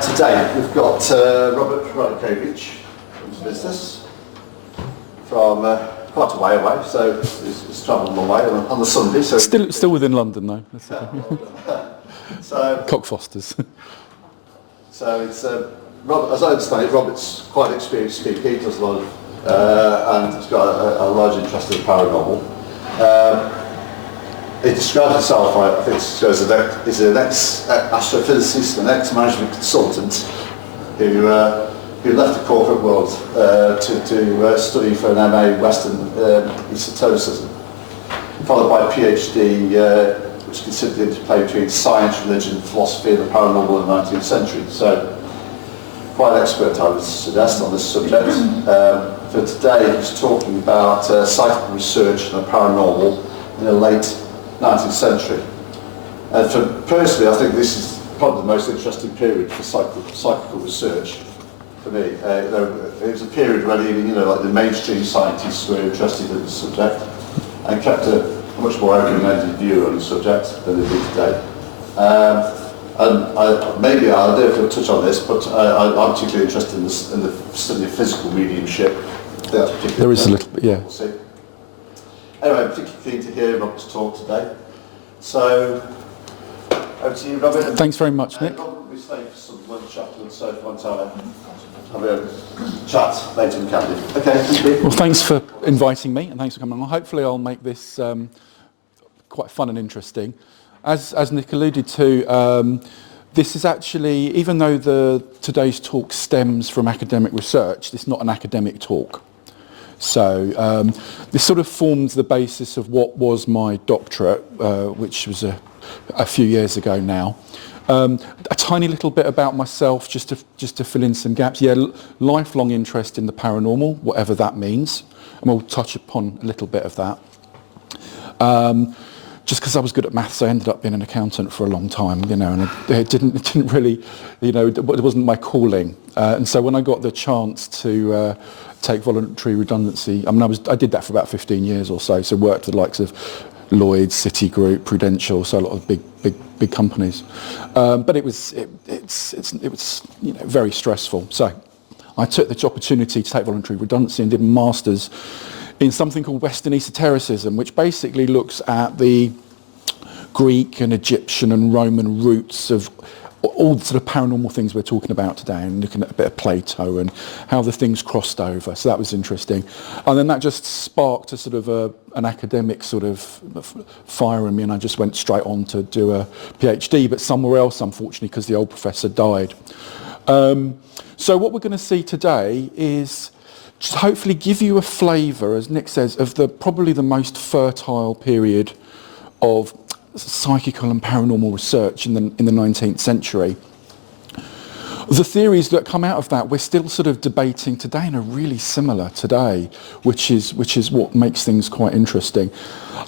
Today we've got Robert Radakovic from the business from quite a way away, so he's travelled a long way on the Sunday. So still within London though. That's okay. So Cockfosters. So it's Robert, as I understand it, Robert's quite an experienced speaker. He does a lot of and he's got a large interest in paranormal. He describes himself, I think, as he's an ex-astrophysicist and ex-management consultant who left the corporate world to study for an MA in Western esotericism, followed by a PhD which considered the interplay between science, religion, philosophy and the paranormal in the 19th century. So quite an expert, I would suggest, on this subject. For today he's talking about psychical research and the paranormal in the late 19th century. And personally, I think this is probably the most interesting period for psychical research for me. It was a period when even, like the mainstream scientists were interested in the subject and kept a much more open-minded view on the subject than they do today. Maybe I don't know if I'll touch on this, but I'm particularly interested in the study of physical mediumship. There is a little bit, yeah. We'll see. Anyway, I'm particularly keen to hear Robert's talk today. So, over to you, Robert. Thanks very much, Nick. Robert will be staying for some lunch afterwards, so if you want to have a chat later, we can do. Okay, thank you. Well, thanks for inviting me, and thanks for coming along. Hopefully I'll make this quite fun and interesting. As Nick alluded to, this is actually, even though today's talk stems from academic research, it's not an academic talk. So this sort of forms the basis of what was my doctorate, which was a few years ago now. A tiny little bit about myself, just to fill in some gaps. Yeah, lifelong interest in the paranormal, whatever that means, and we'll touch upon a little bit of that. Just because I was good at maths, I ended up being an accountant for a long time, and it didn't really, it wasn't my calling. And so when I got the chance to take voluntary redundancy, I did that for about 15 years or so. So worked with the likes of Lloyd's, Citigroup, Prudential, so a lot of big companies. But it was very stressful. So I took the opportunity to take voluntary redundancy and did a master's in something called Western esotericism, which basically looks at the Greek and Egyptian and Roman roots of all the sort of paranormal things we're talking about today, and looking at a bit of Plato and how the things crossed over. So that was interesting. And then that just sparked a sort of an academic sort of fire in me, and I just went straight on to do a PhD, but somewhere else, unfortunately, because the old professor died. So what we're going to see today is just hopefully give you a flavour, as Nick says, of probably the most fertile period of psychical and paranormal research in the 19th century. The theories that come out of that we're still sort of debating today and are really similar today, which is what makes things quite interesting.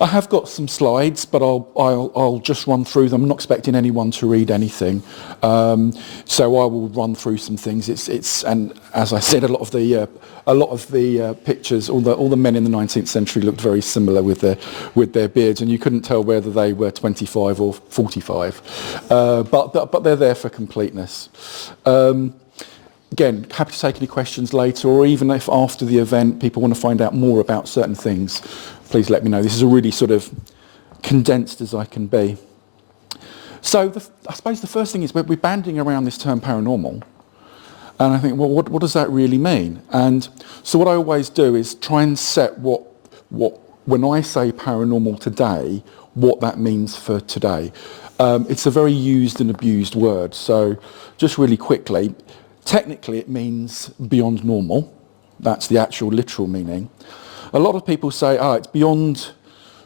I have got some slides, but I'll just run through them. I'm not expecting anyone to read anything, so I will run through some things. And as I said, a lot of the pictures, all the men in the 19th century looked very similar with their beards, and you couldn't tell whether they were 25 or 45. But they're there for completeness. Again, happy to take any questions later, or even if after the event people want to find out more about certain things, please let me know. This is a really sort of condensed as I can be. So I suppose the first thing is we're banding around this term paranormal. And I think, well, what does that really mean? And so what I always do is try and set what when I say paranormal today, what that means for today. It's a very used and abused word. So just really quickly, technically it means beyond normal. That's the actual literal meaning. A lot of people say, it's beyond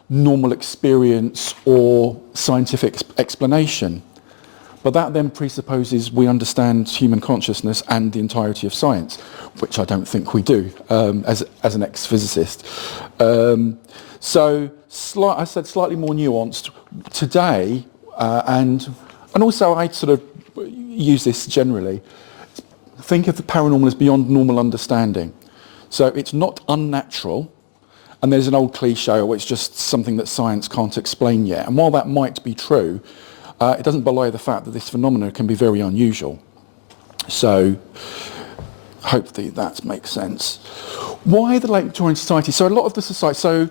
normal experience or scientific explanation. But that then presupposes we understand human consciousness and the entirety of science, which I don't think we do as an ex-physicist. So I said slightly more nuanced today, and also I sort of use this generally. Think of the paranormal as beyond normal understanding. So it's not unnatural, and there's an old cliche, or it's just something that science can't explain yet. And while that might be true, it doesn't belie the fact that this phenomenon can be very unusual. So hopefully that makes sense. Why the Late Victorian Society? So a lot of the society, so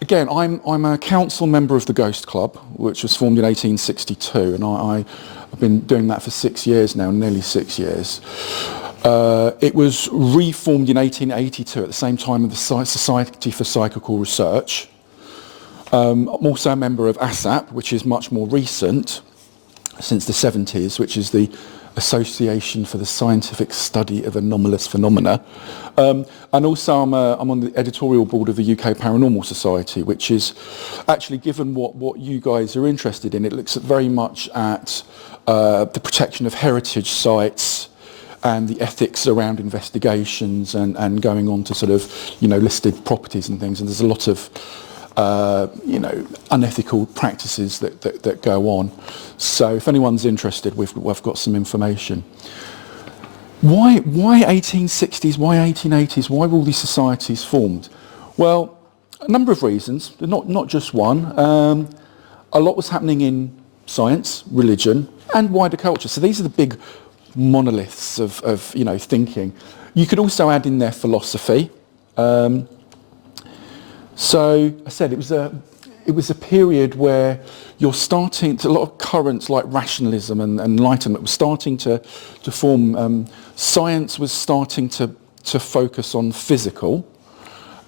again, I'm a council member of the Ghost Club, which was formed in 1862, and I've been doing that for 6 years now, nearly 6 years. It was reformed in 1882 at the same time as the Society for Psychical Research. I'm also a member of ASAP, which is much more recent, since the 70s, which is the Association for the Scientific Study of Anomalous Phenomena. And also I'm on the editorial board of the UK Paranormal Society, which is actually, given what you guys are interested in, it looks very much at the protection of heritage sites and the ethics around investigations and going on to sort of, listed properties and things. And there's a lot of unethical practices that go on. So if anyone's interested, we've got some information. Why 1860s? Why 1880s? Why were all these societies formed? Well, a number of reasons. Not just one. A lot was happening in science, religion, and wider culture. So these are the big monoliths of thinking. You could also add in there philosophy. So I said it was a period where you're starting to, a lot of currents like rationalism and enlightenment was starting to form. Science was starting to focus on physical,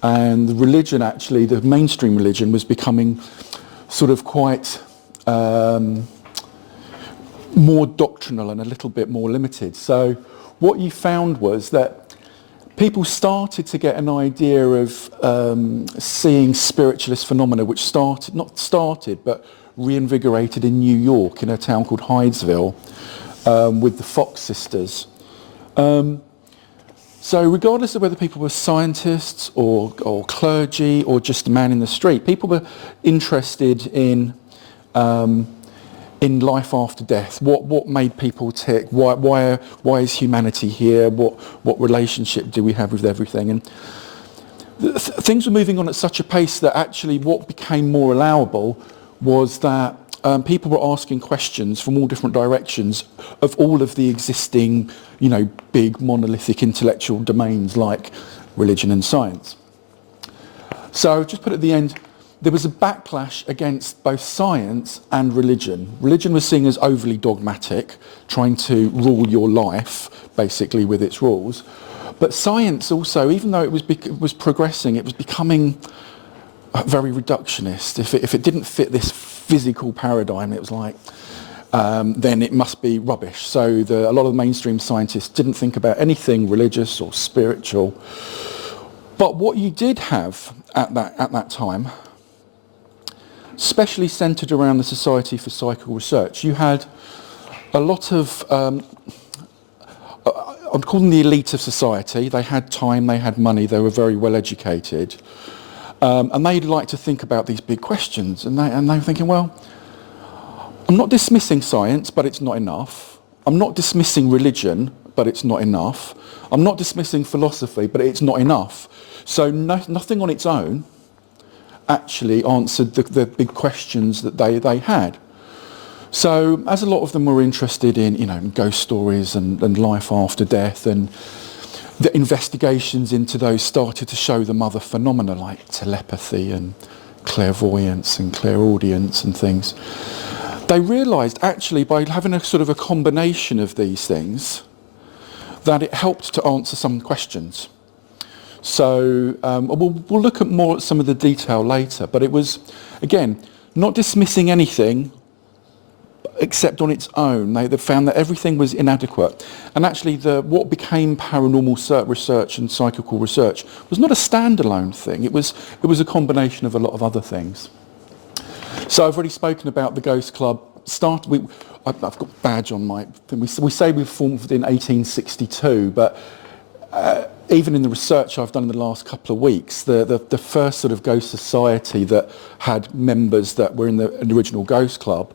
and the religion, actually, the mainstream religion, was becoming sort of quite more doctrinal and a little bit more limited. So what you found was that people started to get an idea of seeing spiritualist phenomena, which but reinvigorated in New York, in a town called Hydesville, with the Fox sisters. So regardless of whether people were scientists or clergy or just a man in the street, people were interested in life after death. What made people tick? Why is humanity here? What relationship do we have with everything? And things were moving on at such a pace that actually what became more allowable was that people were asking questions from all different directions of all of the existing, big monolithic intellectual domains like religion and science. So just put at the end, there was a backlash against both science and religion. Religion was seen as overly dogmatic, trying to rule your life, basically, with its rules. But science also, even though it was progressing, it was becoming very reductionist. If it didn't fit this physical paradigm, it was like, then it must be rubbish. So a lot of the mainstream scientists didn't think about anything religious or spiritual. But what you did have at that time, especially centred around the Society for Psychical Research, you had a lot of, I'd call them the elite of society. They had time, they had money, they were very well educated. And they'd like to think about these big questions. And they were thinking, well, I'm not dismissing science, but it's not enough. I'm not dismissing religion, but it's not enough. I'm not dismissing philosophy, but it's not enough. So nothing on its own actually answered the big questions that they had. So as a lot of them were interested in ghost stories and life after death, and the investigations into those started to show them other phenomena like telepathy and clairvoyance and clairaudience and things. They realised actually by having a sort of a combination of these things that it helped to answer some questions. So we'll look at more at some of the detail later, but it was, again, not dismissing anything except on its own. They found that everything was inadequate. And actually what became paranormal research and psychical research was not a standalone thing. It was a combination of a lot of other things. So I've already spoken about the Ghost Club. I've got a badge on my thing. We say we formed in 1862, but even in the research I've done in the last couple of weeks, the first sort of ghost society that had members that were in the original Ghost Club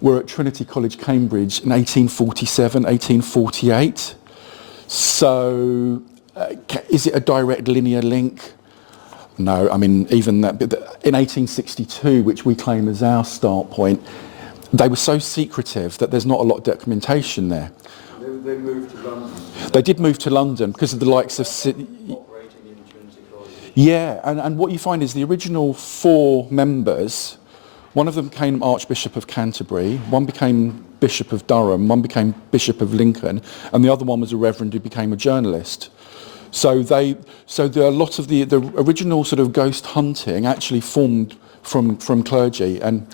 were at Trinity College, Cambridge in 1847, 1848. So is it a direct linear link? No, I mean, even that, in 1862, which we claim as our start point, they were so secretive that there's not a lot of documentation there. There they moved to London? They did move to London because of the likes of... Operating in Trinity College. Yeah, and what you find is the original 4 members, one of them became Archbishop of Canterbury, one became Bishop of Durham, one became Bishop of Lincoln, and the other one was a reverend who became a journalist. So a lot of the original sort of ghost hunting actually formed from clergy. And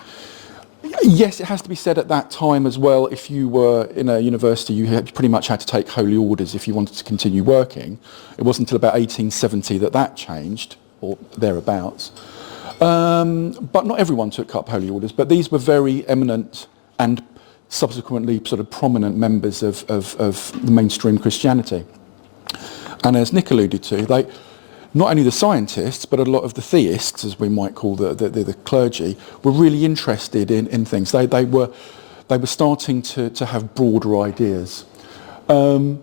yes, it has to be said at that time as well, if you were in a university, you pretty much had to take holy orders if you wanted to continue working. It wasn't until about 1870 that changed, or thereabouts. But not everyone took up holy orders, but these were very eminent and subsequently sort of prominent members of the mainstream Christianity. And as Nick alluded to, not only the scientists, but a lot of the theists, as we might call the clergy, were really interested in things. They were starting to have broader ideas. And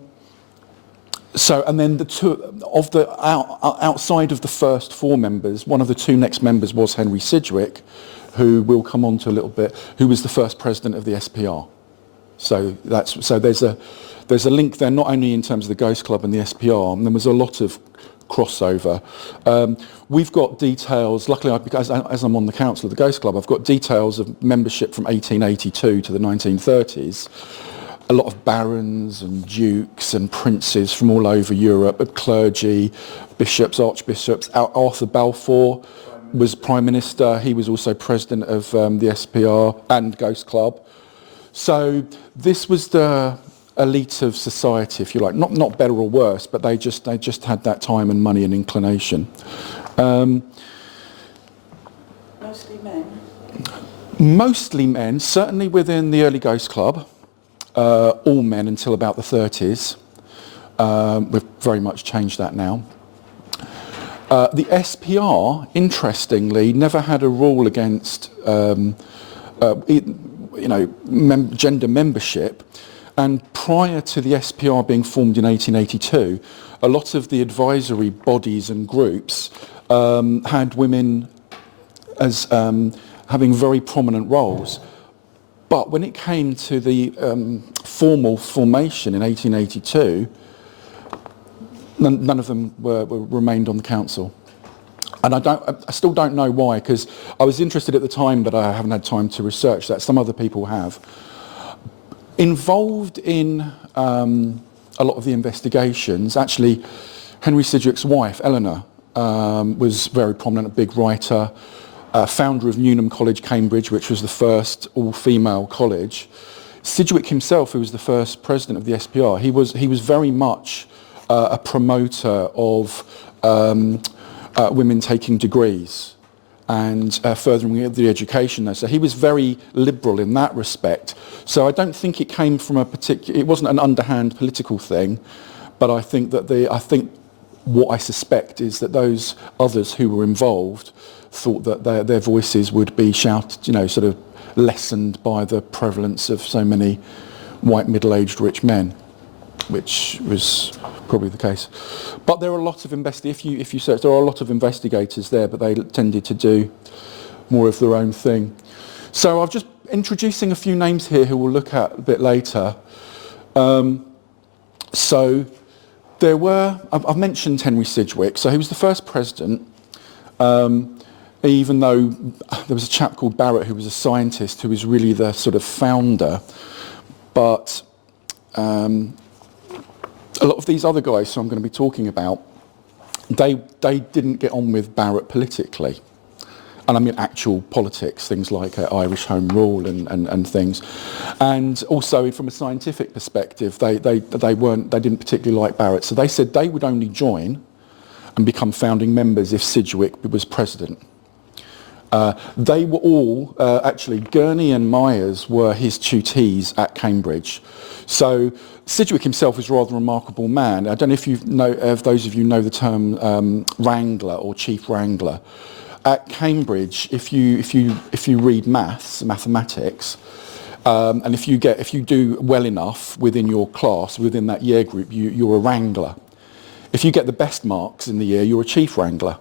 then the two of the outside of the first 4 members, one of the 2 next members was Henry Sidgwick, who we'll come on to a little bit, who was the first president of the SPR. So there's a link there, not only in terms of the Ghost Club and the SPR, and there was a lot of crossover. We've got details, luckily because as I'm on the council of the Ghost Club, I've got details of membership from 1882 to the 1930s. A lot of barons and dukes and princes from all over Europe, of clergy, bishops, archbishops. Arthur Balfour was Prime Minister. He was also president of the SPR and Ghost Club. So this was the elite of society, if you like. Not better or worse, but they just had that time and money and inclination. Mostly men? Mostly men, certainly within the early Ghost Club. All men until about the 30s. We've very much changed that now. The SPR, interestingly, never had a rule against gender membership, and prior to the SPR being formed in 1882, a lot of the advisory bodies and groups had women as having very prominent roles. But when it came to the formal formation in 1882, none of them remained on the council. And I still don't know why, because I was interested at the time, but I haven't had time to research that. Some other people have. Involved in a lot of the investigations, actually, Henry Sidgwick's wife, Eleanor, was very prominent, a big writer, founder of Newnham College, Cambridge, which was the first all-female college. Sidgwick himself, who was the first president of the SPR, he was very much a promoter of women taking degrees and furthering the education there. So he was very liberal in that respect. So I don't think it came from it wasn't an underhand political thing, but I think what I suspect is that those others who were involved thought that their voices would be shouted, sort of lessened by the prevalence of so many white middle-aged rich men, which was probably the case. But there are a lot of if you search, there are a lot of investigators there, but they tended to do more of their own thing. So I'm just introducing a few names here who we'll look at a bit later. So there were, I've mentioned Henry Sidgwick, so he was the first president, even though there was a chap called Barrett who was a scientist who was really the sort of founder. But a lot of these other guys who I'm going to be talking about, they didn't get on with Barrett politically. And I mean actual politics, things like Irish Home Rule and things. And also from a scientific perspective, they didn't particularly like Barrett. So they said they would only join and become founding members if Sidgwick was president. They were all, actually, Gurney and Myers were his tutees at Cambridge. So Sidgwick himself was a rather remarkable man. I don't know if those of you know the term wrangler or chief wrangler. At Cambridge, if you read mathematics, and if you do well enough within your class, within that year group, you're a wrangler. If you get the best marks in the year, you're a chief wrangler.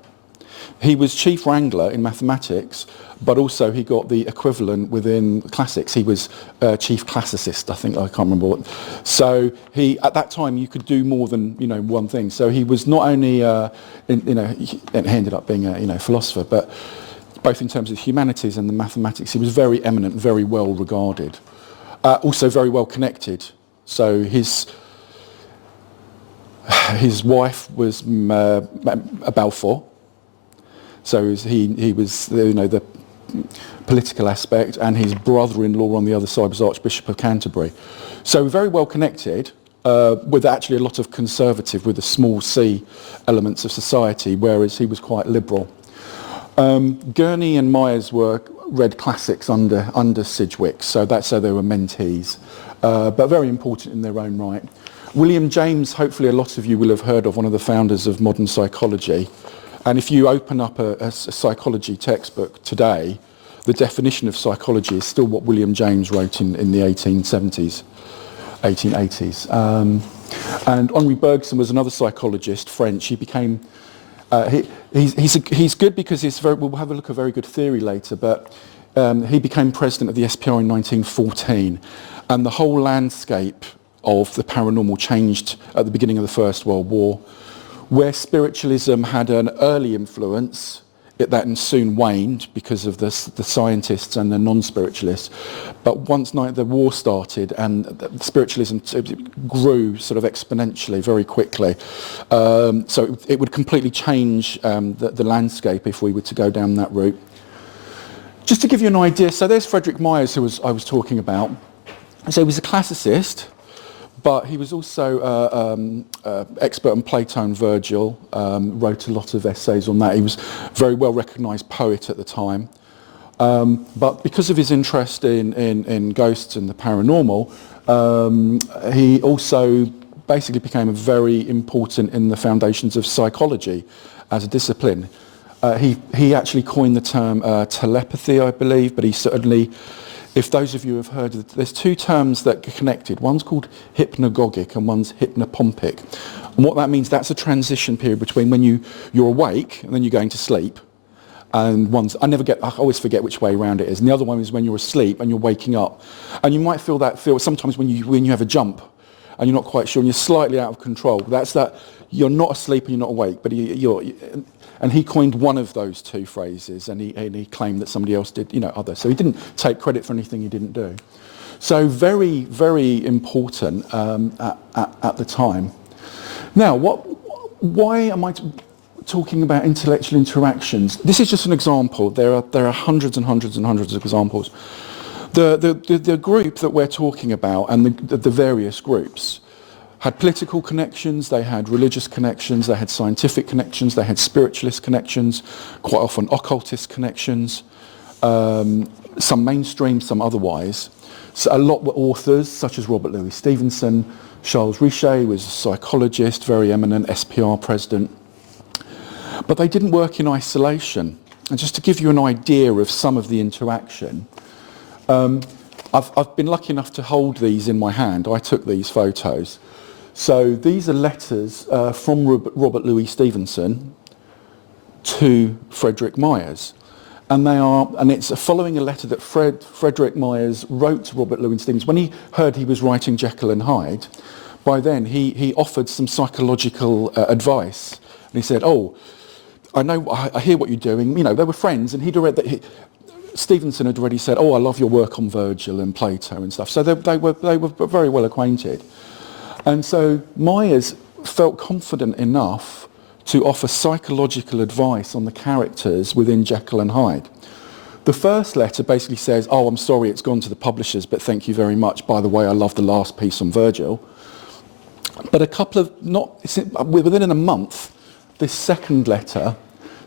He was chief wrangler in mathematics, but also he got the equivalent within classics. He was chief classicist, I think. I can't remember what. So he, at that time, you could do more than one thing. So he was not only he ended up being a philosopher, but both in terms of humanities and the mathematics, he was very eminent, very well regarded, also very well connected. So his wife was a Balfour. So he was the political aspect, and his brother-in-law on the other side was Archbishop of Canterbury. So very well connected, with actually a lot of conservative, with the small c elements of society, whereas he was quite liberal. Gurney and Myers read classics under Sidgwick, so that's how they were mentees, but very important in their own right. William James, hopefully a lot of you will have heard of, one of the founders of modern psychology. And if you open up a psychology textbook today, the definition of psychology is still what William James wrote in the 1870s, 1880s. And Henri Bergson was another psychologist, French. He became, he's good because we'll have a look at a very good theory later, but he became president of the SPR in 1914. And the whole landscape of the paranormal changed at the beginning of the First World War, where spiritualism had an early influence. That soon waned because of the scientists and the non-spiritualists. But once the war started and spiritualism grew sort of exponentially very quickly, so it would completely change the landscape if we were to go down that route. Just to give you an idea, so there's Frederic Myers, who I was talking about. So he was a classicist, but he was also expert on Plato and Virgil, wrote a lot of essays on that. He was a very well-recognised poet at the time. But because of his interest in ghosts and the paranormal, he also basically became very important in the foundations of psychology as a discipline. He actually coined the term telepathy, I believe, but he certainly... If those of you have heard, there's two terms that are connected. One's called hypnagogic and one's hypnopompic. And what that means, that's a transition period between when you're awake and then you're going to sleep. And I always forget which way around it is. And the other one is when you're asleep and you're waking up. And you might feel sometimes when you have a jump and you're not quite sure and you're slightly out of control. That's that you're not asleep and you're not awake, but and he coined one of those two phrases, and he claimed that somebody else did, others. So he didn't take credit for anything he didn't do. So very, very important at the time. Now, why am I talking about intellectual interactions? This is just an example. There are hundreds and hundreds and hundreds of examples. The group that we're talking about, and the various groups, had political connections, they had religious connections, they had scientific connections, they had spiritualist connections, quite often occultist connections, some mainstream, some otherwise. So a lot were authors, such as Robert Louis Stevenson. Charles Richet was a psychologist, very eminent, SPR president. But they didn't work in isolation. And just to give you an idea of some of the interaction, I've been lucky enough to hold these in my hand. I took these photos. So these are letters from Robert Louis Stevenson to Frederic Myers. And it's following a letter that Frederic Myers wrote to Robert Louis Stevenson. When he heard he was writing Jekyll and Hyde, by then he offered some psychological advice. And he said, I hear what you're doing. They were friends, and Stevenson had already said, I love your work on Virgil and Plato and stuff. So they were very well acquainted. And so Myers felt confident enough to offer psychological advice on the characters within Jekyll and Hyde. The first letter basically says, I'm sorry it's gone to the publishers, but thank you very much. By the way, I love the last piece on Virgil. But within a month, this second letter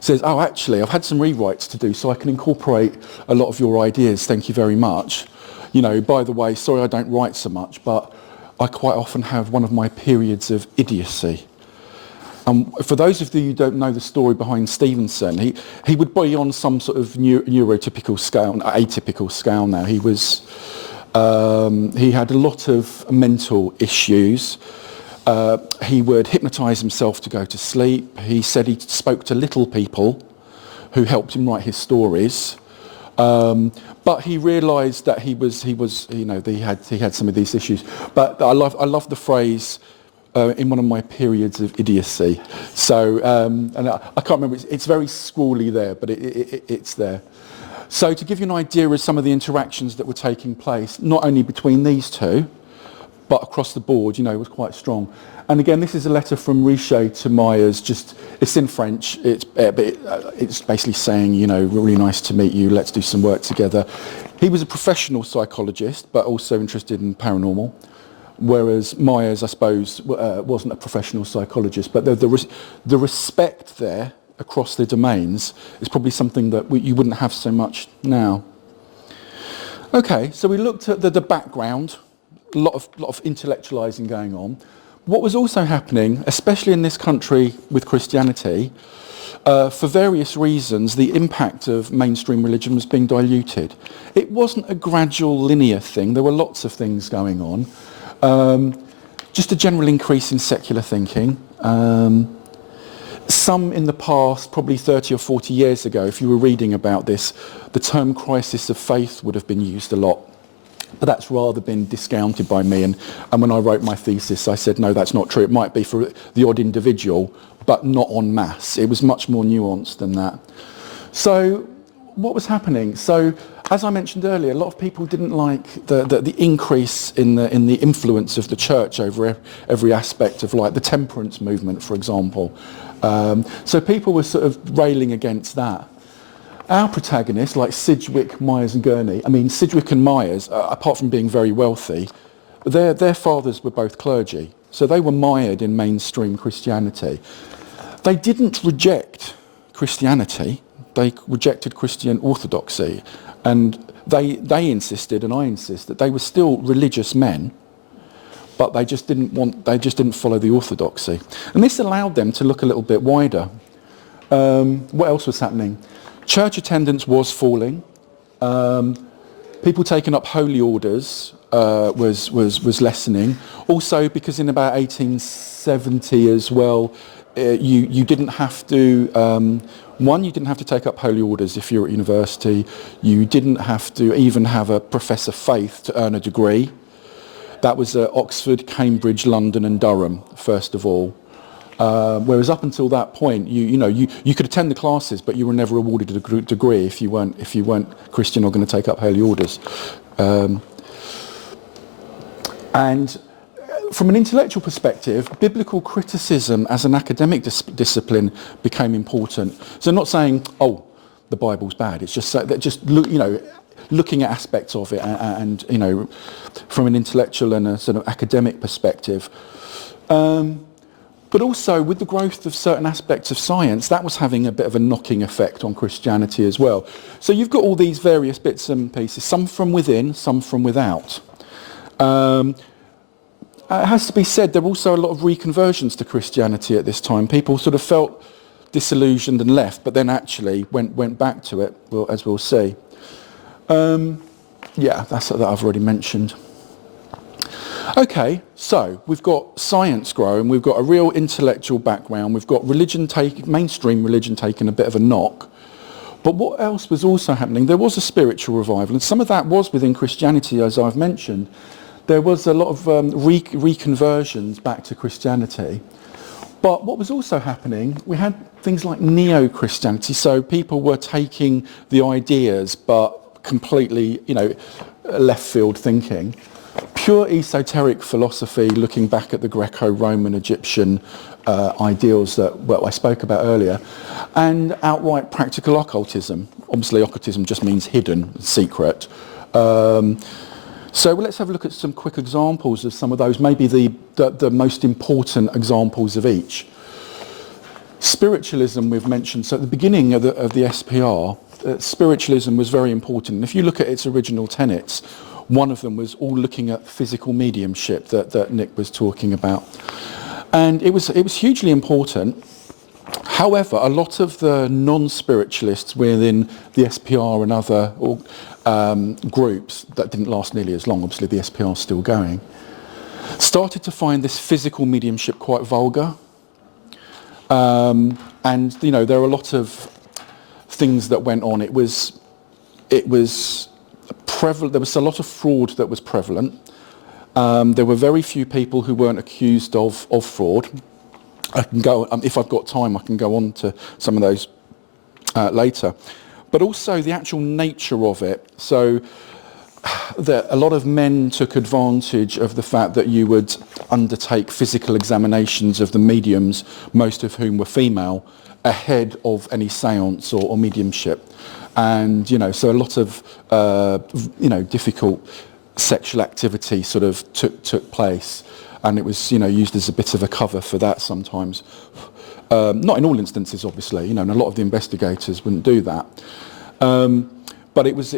says, actually, I've had some rewrites to do, so I can incorporate a lot of your ideas, thank you very much. By the way, sorry I don't write so much, but I quite often have one of my periods of idiocy. For those of you who don't know the story behind Stevenson, he would be on some sort of neurotypical scale, atypical scale now. He had a lot of mental issues. He would hypnotise himself to go to sleep. He said he spoke to little people who helped him write his stories. But he realised that he was, you know, he had some of these issues. But I love the phrase in one of my periods of idiocy. So, and I can't remember. It's very scrawly there, but it's there. So to give you an idea of some of the interactions that were taking place, not only between these two, but across the board, you know, it was quite strong. And again, this is a letter from Richet to Myers. It's in French. It's basically saying, you know, really nice to meet you. Let's do some work together. He was a professional psychologist, but also interested in paranormal. Whereas Myers, I suppose, wasn't a professional psychologist. But the respect there across the domains is probably something that you wouldn't have so much now. Okay, so we looked at the background, a lot of intellectualizing going on. What was also happening, especially in this country with Christianity, for various reasons, the impact of mainstream religion was being diluted. It wasn't a gradual linear thing. There were lots of things going on. Just a general increase in secular thinking. Some in the past, probably 30 or 40 years ago, if you were reading about this, the term crisis of faith would have been used a lot. But that's rather been discounted by me. And when I wrote my thesis, I said, no, that's not true. It might be for the odd individual, but not en masse. It was much more nuanced than that. So what was happening? So as I mentioned earlier, a lot of people didn't like the increase in the influence of the church over every aspect of, like, the temperance movement, for example. So people were sort of railing against that. Our protagonists, like Sidgwick, Myers and Gurney, I mean, Sidgwick and Myers, apart from being very wealthy, their fathers were both clergy. So they were mired in mainstream Christianity. They didn't reject Christianity. They rejected Christian orthodoxy. And they insisted, and I insist, that they were still religious men, but they just didn't follow the orthodoxy. And this allowed them to look a little bit wider. What else was happening? Church attendance was falling. People taking up holy orders was lessening. Also, because in about 1870 as well, you didn't have to. You didn't have to take up holy orders if you're at university. You didn't have to even have a professor faith to earn a degree. That was at Oxford, Cambridge, London and Durham, first of all. Whereas up until that point, you could attend the classes, but you were never awarded a degree if you weren't Christian or going to take up holy orders. And from an intellectual perspective, biblical criticism as an academic discipline became important. So I'm not saying, oh, the Bible's bad. It's just that looking at aspects of it and from an intellectual and a sort of academic perspective. But also, with the growth of certain aspects of science, that was having a bit of a knocking effect on Christianity as well. So you've got all these various bits and pieces, some from within, some from without. It has to be said, there were also a lot of reconversions to Christianity at this time. People sort of felt disillusioned and left, but then actually went back to it, as we'll see. That's that I've already mentioned. Okay, so we've got science growing, we've got a real intellectual background, we've got mainstream religion taking a bit of a knock. But what else was also happening? There was a spiritual revival, and some of that was within Christianity, as I've mentioned. There was a lot of reconversions back to Christianity. But what was also happening, we had things like neo-Christianity, so people were taking the ideas, but completely, left field thinking. Pure esoteric philosophy, looking back at the Greco-Roman, Egyptian ideals that I spoke about earlier, and outright practical occultism. Obviously, occultism just means hidden, secret. So let's have a look at some quick examples of some of those, maybe the most important examples of each. Spiritualism we've mentioned. So at the beginning of the SPR, spiritualism was very important. And if you look at its original tenets, one of them was all looking at physical mediumship that Nick was talking about. And it was hugely important. However, a lot of the non-spiritualists within the SPR and other groups that didn't last nearly as long, obviously the SPR is still going, started to find this physical mediumship quite vulgar. And there are a lot of things that went on. It was prevalent. There was a lot of fraud that was prevalent. There were very few people who weren't accused of fraud. I can go, if I've got time, I can go on to some of those later. But also the actual nature of it. So that a lot of men took advantage of the fact that you would undertake physical examinations of the mediums, most of whom were female, ahead of any seance or mediumship. And, so a lot of, difficult sexual activity sort of took place. And it was, used as a bit of a cover for that sometimes. Not in all instances, obviously, and a lot of the investigators wouldn't do that. But it was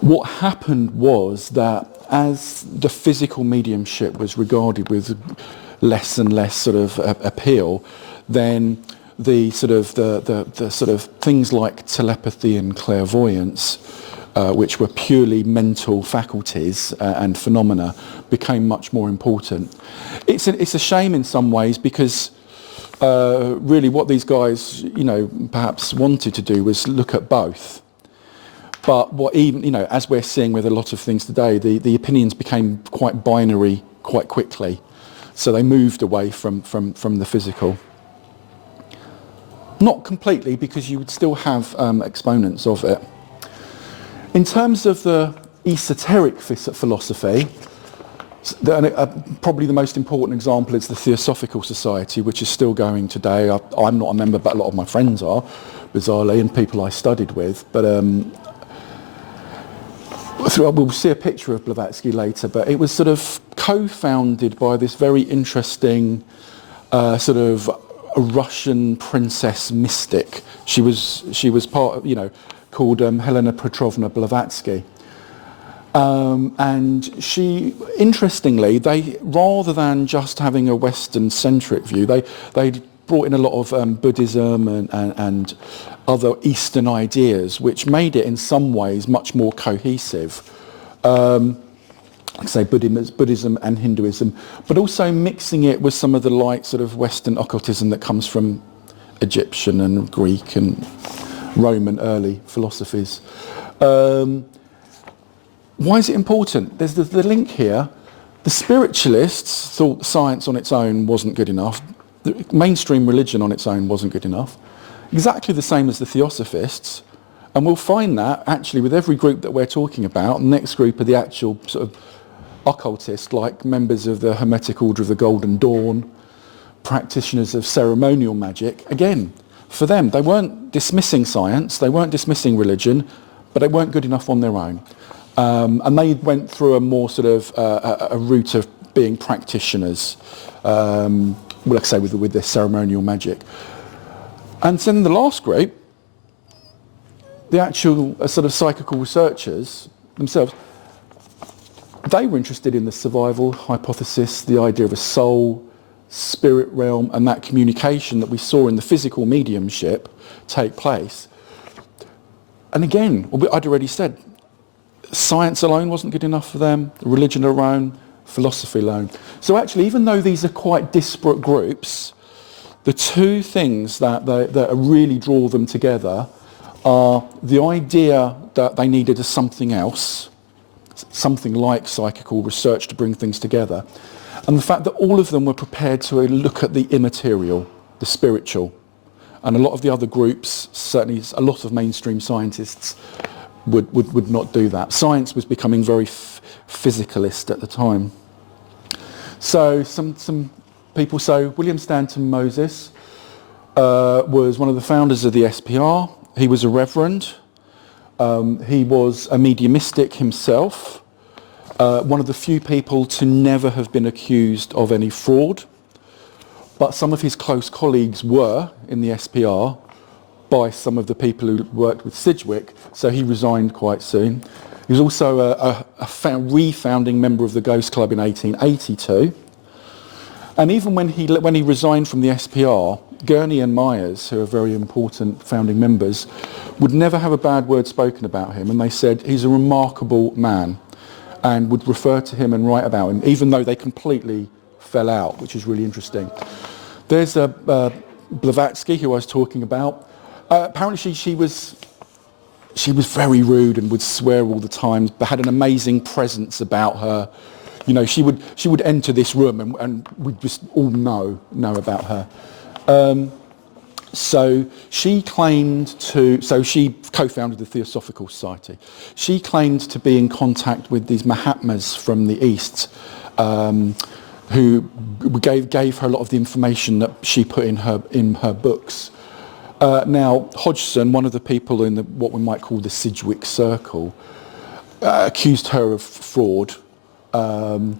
what happened was that as the physical mediumship was regarded with less and less sort of appeal, then the sort of things like telepathy and clairvoyance, which were purely mental faculties and phenomena, became much more important. It's a shame in some ways because really what these guys, perhaps wanted to do was look at both. But what even, as we're seeing with a lot of things today, the opinions became quite binary quite quickly. So they moved away from the physical. Not completely, because you would still have exponents of it. In terms of the esoteric philosophy, probably the most important example is the Theosophical Society, which is still going today. I'm not a member, but a lot of my friends are, bizarrely, and people I studied with. But we'll see a picture of Blavatsky later, but it was sort of co-founded by this very interesting sort of a Russian princess mystic. She was part of, called Helena Petrovna Blavatsky. And she, interestingly, they, rather than just having a Western-centric view, they brought in a lot of Buddhism and other Eastern ideas, which made it in some ways much more cohesive. Like say Buddhism and Hinduism, but also mixing it with some of the light sort of Western occultism that comes from Egyptian and Greek and Roman early philosophies. Why is it important? There's the link here. The spiritualists thought science on its own wasn't good enough. The mainstream religion on its own wasn't good enough. Exactly the same as the Theosophists. And we'll find that actually with every group that we're talking about. The next group are the actual sort of occultists, like members of the Hermetic Order of the Golden Dawn, practitioners of ceremonial magic. Again, for them, they weren't dismissing science, they weren't dismissing religion, but they weren't good enough on their own. And they went through a more sort of a route of being practitioners, like I say, with their ceremonial magic. And then the last group, the actual sort of psychical researchers themselves, they were interested in the survival hypothesis, the idea of a soul, spirit realm, and that communication that we saw in the physical mediumship take place. And again, I'd already said, science alone wasn't good enough for them, religion alone, philosophy alone. So actually, even though these are quite disparate groups, the two things that really draw them together are the idea that they needed something else, something like psychical research to bring things together, and the fact that all of them were prepared to look at the immaterial, the spiritual. And a lot of the other groups, certainly a lot of mainstream scientists, would not do that. Science was becoming very physicalist at the time. So some people say William Stanton Moses was one of the founders of the SPR. He was a reverend. He was a mediumistic himself. One of the few people to never have been accused of any fraud. But some of his close colleagues were in the SPR by some of the people who worked with Sidgwick, so he resigned quite soon. He was also a refounding member of the Ghost Club in 1882. And even when he resigned from the SPR, Gurney and Myers, who are very important founding members, would never have a bad word spoken about him, and they said he's a remarkable man, and would refer to him and write about him, even though they completely fell out, which is really interesting. There's Blavatsky, who I was talking about. Apparently she was very rude and would swear all the time, but had an amazing presence about her. You know, she would enter this room and we just all know about her. So she co-founded the Theosophical Society. She claimed to be in contact with these Mahatmas from the East, who gave her a lot of the information that she put in her books. Now, Hodgson, one of the people in what we might call the Sidgwick circle, accused her of fraud. And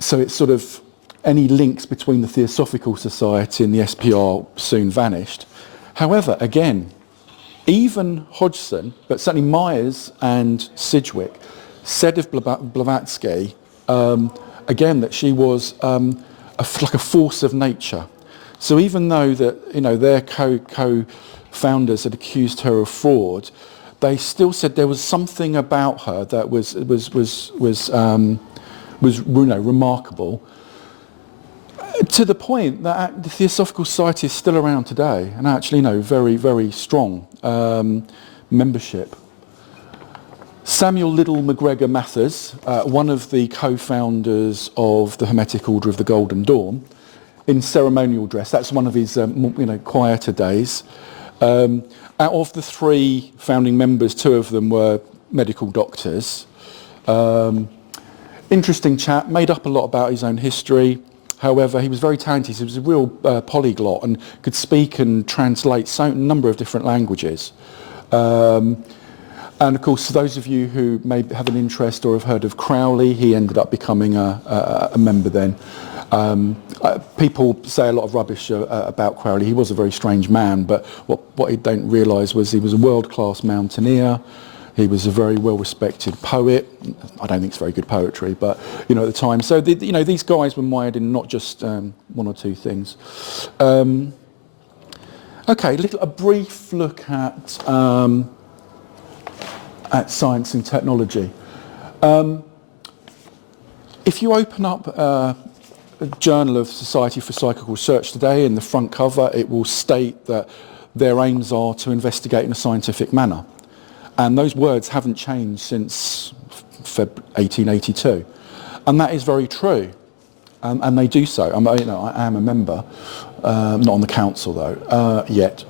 so it's sort of any links between the Theosophical Society and the SPR soon vanished. However, again, even Hodgson, but certainly Myers and Sidgwick, said of Blavatsky, again, that she was like a force of nature. So even though that, you know, their co-founders had accused her of fraud, they still said there was something about her that was remarkable, to the point that the Theosophical Society is still around today, and actually, you know, very, very strong membership. Samuel Liddell MacGregor Mathers, one of the co-founders of the Hermetic Order of the Golden Dawn, in ceremonial dress. That's one of his quieter days. Out of the 3 founding members, 2 of them were medical doctors. Interesting chap, made up a lot about his own history. However, he was very talented. He was a real polyglot and could speak and translate a number of different languages. And of course, those of you who may have an interest or have heard of Crowley, he ended up becoming a member then. People say a lot of rubbish about Crowley. He was a very strange man, but what they don't realise was he was a world-class mountaineer. He was a very well-respected poet. I don't think it's very good poetry, but you know, at the time. So these guys were mired in not just 1 or 2 things. Okay, a brief look at science and technology. If you open up a Journal of Society for Psychical Research today, in the front cover, it will state that their aims are to investigate in a scientific manner. And those words haven't changed since 1882. And that is very true. And they do so. I am a member, not on the council though, yet.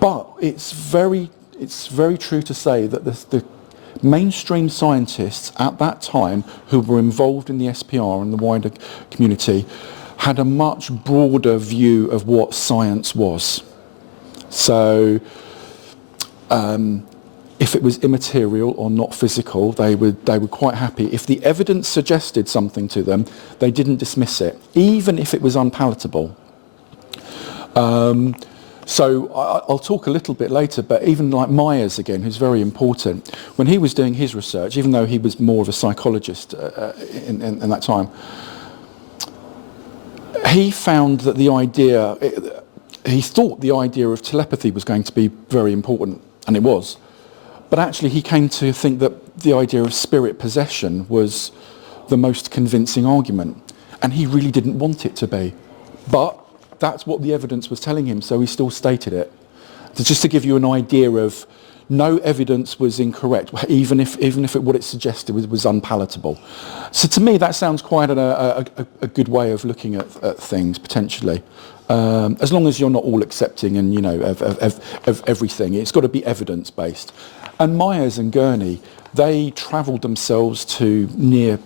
But it's very true to say that the mainstream scientists at that time who were involved in the SPR and the wider community had a much broader view of what science was. So if it was immaterial or not physical, they were quite happy. If the evidence suggested something to them, they didn't dismiss it, even if it was unpalatable. So I'll talk a little bit later, but even like Myers again, who's very important, when he was doing his research, even though he was more of a psychologist in that time, he found that he thought the idea of telepathy was going to be very important, and it was. But actually he came to think that the idea of spirit possession was the most convincing argument, and he really didn't want it to be. But that's what the evidence was telling him, so he still stated it. So just to give you an idea of, no evidence was incorrect, even if what it suggested was unpalatable. So to me, that sounds quite a good way of looking at things, potentially. As long as you're not all accepting and, of everything. It's got to be evidence-based. And Myers and Gurney, they travelled themselves to near,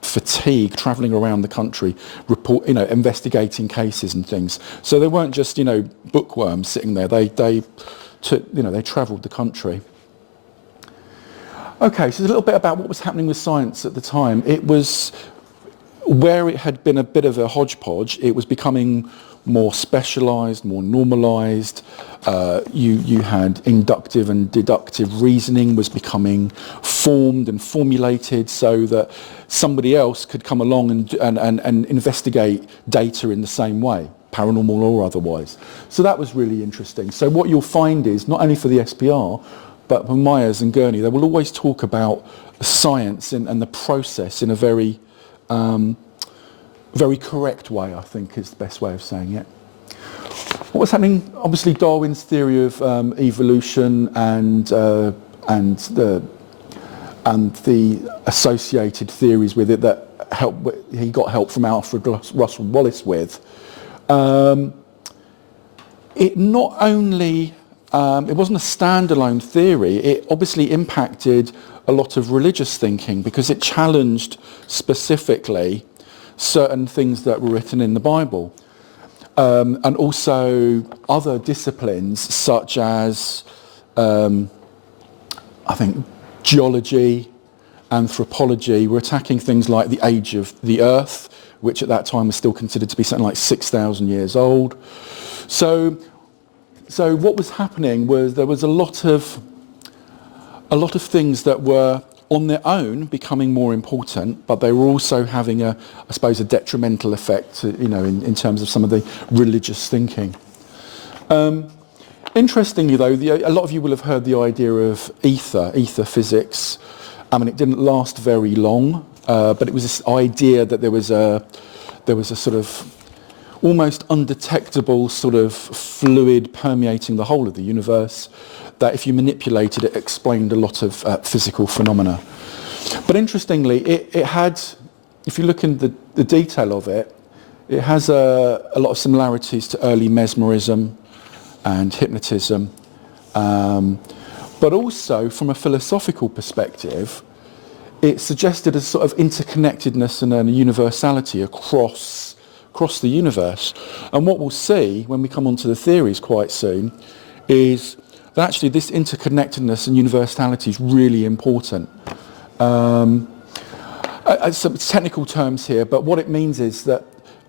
fatigue, travelling around the country, investigating cases and things. So they weren't just, bookworms sitting there. They travelled the country. Okay, so a little bit about what was happening with science at the time. It was, where it had been a bit of a hodgepodge, it was becoming more specialised, more normalised. You had inductive and deductive reasoning was becoming formed and formulated so that somebody else could come along and investigate data in the same way, paranormal or otherwise. So that was really interesting. So what you'll find is, not only for the SPR, but for Myers and Gurney, they will always talk about science and the process in a very very correct way, I think is the best way of saying it. What was happening? Obviously, Darwin's theory of evolution and the associated theories with it that he got help from Alfred Russel Wallace with. It not only it wasn't a standalone theory. It obviously impacted a lot of religious thinking because it challenged specifically certain things that were written in the Bible. And also other disciplines such as, I think, geology, anthropology were attacking things like the age of the Earth, which at that time was still considered to be something like 6,000 years old. So what was happening was there was a lot of things that were on their own becoming more important, but they were also having I suppose, a detrimental effect, in terms of some of the religious thinking. Interestingly, though, a lot of you will have heard the idea of ether physics. I mean, it didn't last very long, but it was this idea that there was a sort of almost undetectable sort of fluid permeating the whole of the universe, that if you manipulated it, explained a lot of physical phenomena. But interestingly, it had, if you look in the detail of it, it has a lot of similarities to early mesmerism and hypnotism. But also, from a philosophical perspective, it suggested a sort of interconnectedness and a universality across the universe. And what we'll see when we come onto the theories quite soon is that actually this interconnectedness and universality is really important. Some technical terms here, but what it means is that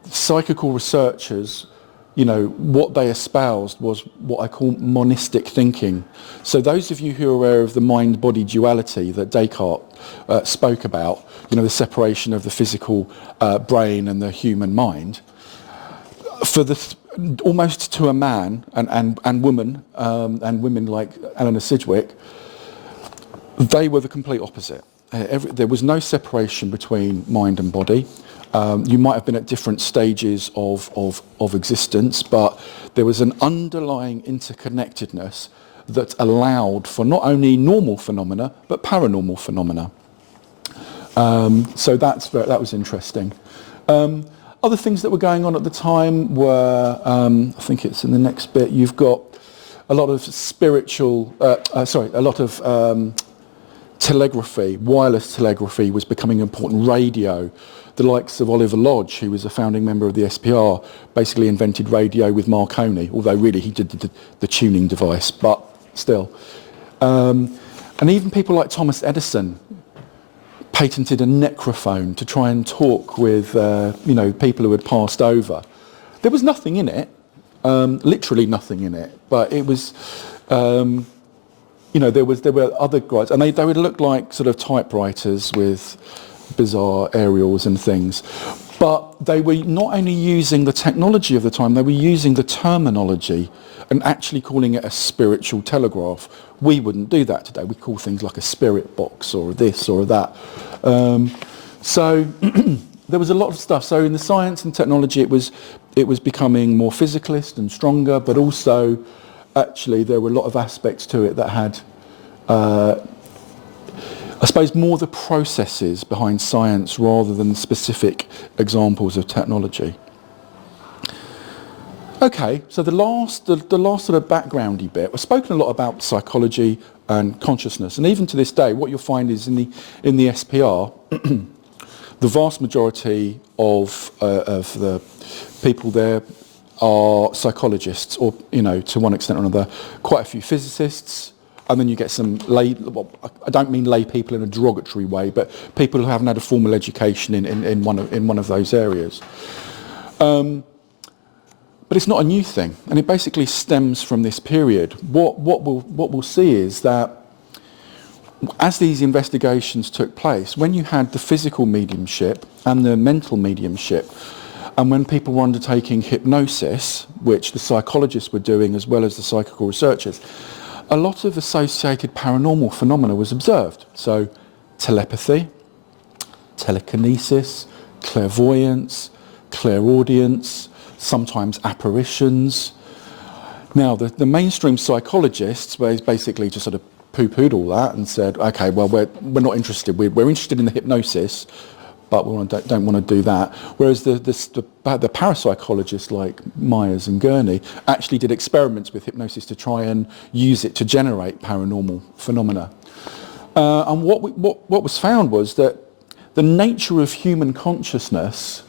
psychical researchers, what they espoused was what I call monistic thinking. So those of you who are aware of the mind-body duality that Descartes spoke about, the separation of the physical brain and the human mind, for almost to a man and woman, and women like Eleanor Sidgwick, they were the complete opposite. There was no separation between mind and body. You might have been at different stages of existence, but there was an underlying interconnectedness that allowed for not only normal phenomena, but paranormal phenomena. So that was interesting. Other things that were going on at the time were, I think it's in the next bit, you've got a lot of telegraphy. Wireless telegraphy was becoming important. Radio. The likes of Oliver Lodge, who was a founding member of the SPR, basically invented radio with Marconi, although really he did the tuning device, but still. And even people like Thomas Edison patented a necrophone to try and talk with people who had passed over. There was nothing in it, literally nothing in it, but it was there were other guys, and they would look like sort of typewriters with bizarre aerials and things, but they were not only using the technology of the time, they were using the terminology and actually calling it a spiritual telegraph. We wouldn't do that today. We call things like a spirit box or this or that. So there was a lot of stuff. So in the science and technology, it was becoming more physicalist and stronger, but also actually there were a lot of aspects to it that had, I suppose, more the processes behind science rather than specific examples of technology. Okay, so the last sort of backgroundy bit, we've spoken a lot about psychology and consciousness, and even to this day, what you'll find is in the SPR, the vast majority of the people there are psychologists, or to one extent or another, quite a few physicists, and then you get some lay. Well, I don't mean lay people in a derogatory way, but people who haven't had a formal education in one of those areas. But it's not a new thing, and it basically stems from this period. What we'll see is that as these investigations took place, when you had the physical mediumship and the mental mediumship, and when people were undertaking hypnosis, which the psychologists were doing as well as the psychical researchers, a lot of associated paranormal phenomena was observed. So telepathy, telekinesis, clairvoyance, clairaudience, sometimes apparitions. Now, the mainstream psychologists basically just sort of poo-pooed all that and said, okay, well, we're not interested. We're interested in the hypnosis, but we don't want to do that. Whereas the parapsychologists like Myers and Gurney actually did experiments with hypnosis to try and use it to generate paranormal phenomena. And what was found was that the nature of human consciousness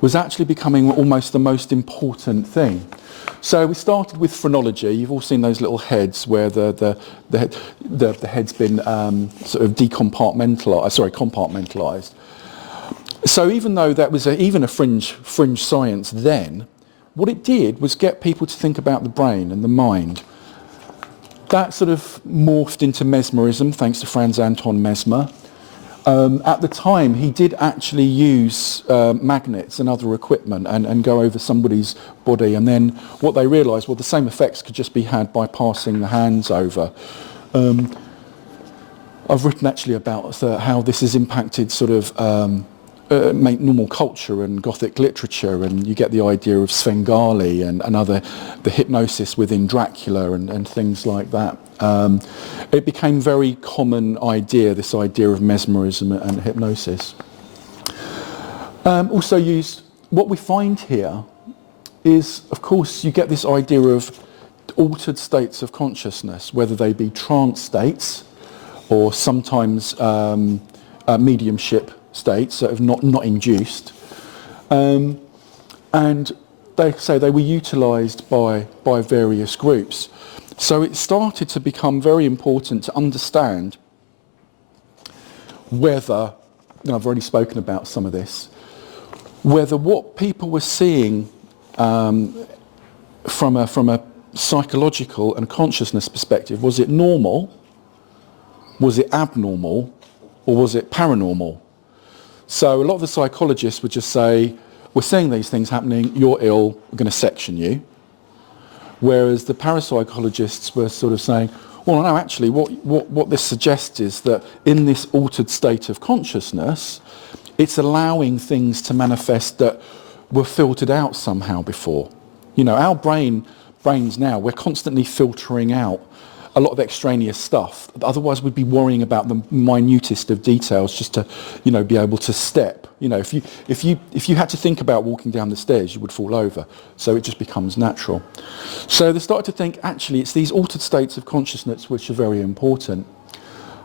was actually becoming almost the most important thing. So we started with phrenology. You've all seen those little heads where the head's been sort of compartmentalised. So even though that was even a fringe science then, what it did was get people to think about the brain and the mind. That sort of morphed into mesmerism, thanks to Franz Anton Mesmer. At the time, he did actually use magnets and other equipment and go over somebody's body, and then what they realised, well, the same effects could just be had by passing the hands over. I've written actually about how this has impacted sort of normal culture and Gothic literature, and you get the idea of Svengali and other, the hypnosis within Dracula and things like that. It became a very common idea, this idea of mesmerism and hypnosis. Also used, what we find here is, of course, you get this idea of altered states of consciousness, whether they be trance states or sometimes mediumship states that have not induced. And they say they were utilised by various groups. So it started to become very important to understand whether, and I've already spoken about some of this, whether what people were seeing from a psychological and consciousness perspective, was it normal, was it abnormal, or was it paranormal? So a lot of the psychologists would just say, we're seeing these things happening, you're ill, we're going to section you. Whereas the parapsychologists were sort of saying, well, no, actually, what this suggests is that in this altered state of consciousness, it's allowing things to manifest that were filtered out somehow before. You know, our brains now, we're constantly filtering out a lot of extraneous stuff. Otherwise, we'd be worrying about the minutest of details just to, you know, be able to step. You know, if you had to think about walking down the stairs, you would fall over. So it just becomes natural. So they started to think, actually, it's these altered states of consciousness which are very important.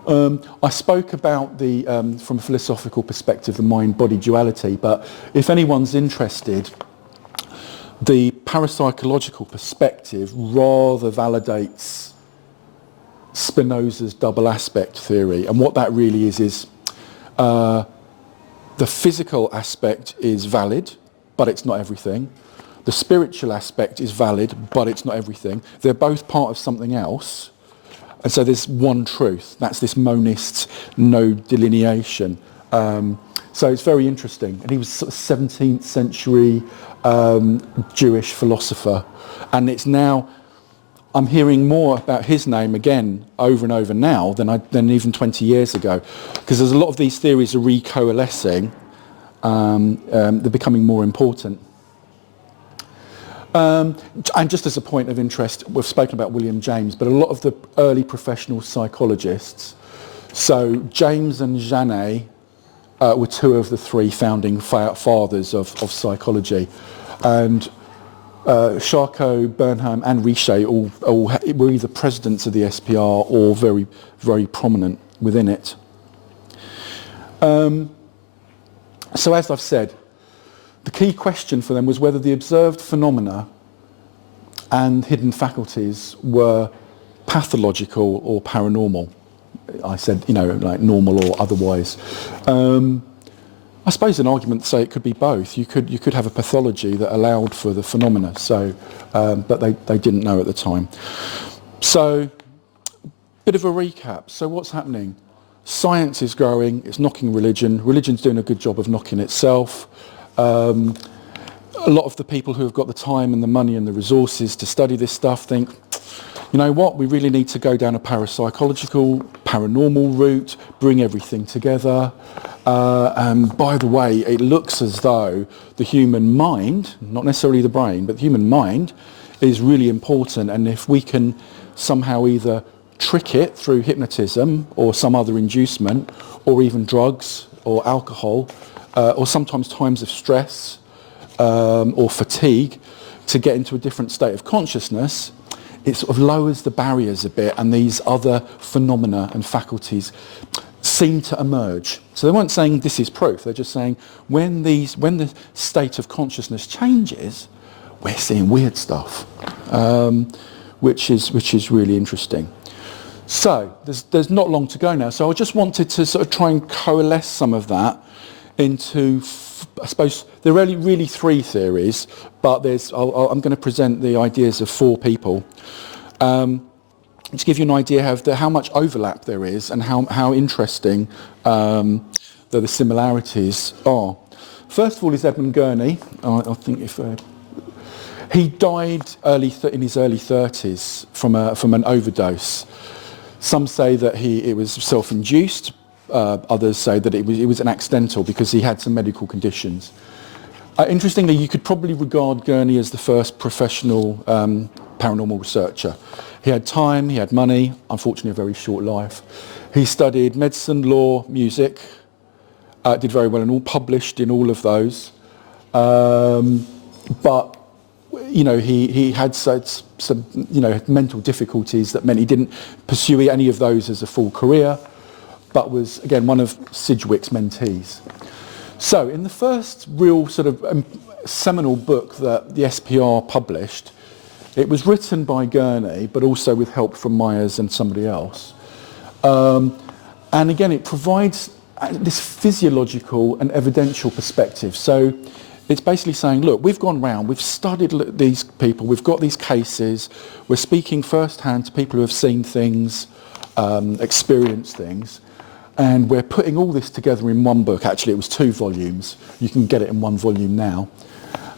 I spoke about the, from a philosophical perspective, the mind-body duality, but if anyone's interested, the parapsychological perspective rather validates Spinoza's double aspect theory, and what that really is the physical aspect is valid, but it's not everything. The spiritual aspect is valid, but it's not everything. They're both part of something else, and so there's one truth. That's this monist no delineation. So it's very interesting, and he was sort of 17th century Jewish philosopher, and it's now, I'm hearing more about his name again over and over now than even 20 years ago, because there's a lot of these theories are recoalescing, they're becoming more important. And just as a point of interest, we've spoken about William James, but a lot of the early professional psychologists, so James and Janet were two of the three founding fathers of psychology, and Charcot, Bernheim and Richet all were either presidents of the SPR or very, very prominent within it. So as I've said, the key question for them was whether the observed phenomena and hidden faculties were pathological or paranormal. I said, you know, like normal or otherwise. I suppose an argument to say it could be both. You could have a pathology that allowed for the phenomena. So, but they didn't know at the time. So, bit of a recap. So what's happening? Science is growing. It's knocking religion. Religion's doing a good job of knocking itself. A lot of the people who have got the time and the money and the resources to study this stuff think, you know what, we really need to go down a parapsychological, paranormal route, bring everything together. And by the way, it looks as though the human mind, not necessarily the brain, but the human mind is really important. And if we can somehow either trick it through hypnotism or some other inducement, or even drugs or alcohol, or sometimes times of stress or fatigue, to get into a different state of consciousness, it sort of lowers the barriers a bit, and these other phenomena and faculties seem to emerge. So they weren't saying this is proof, they're just saying when the state of consciousness changes, we're seeing weird stuff, which is really interesting. So there's not long to go now. So I just wanted to sort of try and coalesce some of that into, I suppose, there are really three theories, but I'm going to present the ideas of four people. To give you an idea of how much overlap there is and how interesting the similarities are. First of all is Edmund Gurney. I think he died in his early 30s from an overdose. Some say that it was self-induced. Others say that it was an accidental because he had some medical conditions. Interestingly, you could probably regard Gurney as the first professional paranormal researcher. He had time, he had money, unfortunately a very short life. He studied medicine, law, music, did very well and all published in all of those. But he had some mental difficulties that meant he didn't pursue any of those as a full career, but was again one of Sidgwick's mentees. So in the first real sort of seminal book that the SPR published, it was written by Gurney, but also with help from Myers and somebody else. And again, it provides this physiological and evidential perspective. So it's basically saying, look, we've gone round, we've studied these people, we've got these cases, we're speaking firsthand to people who have seen things, experienced things, and we're putting all this together in one book. Actually, it was 2 volumes. You can get it in 1 volume now.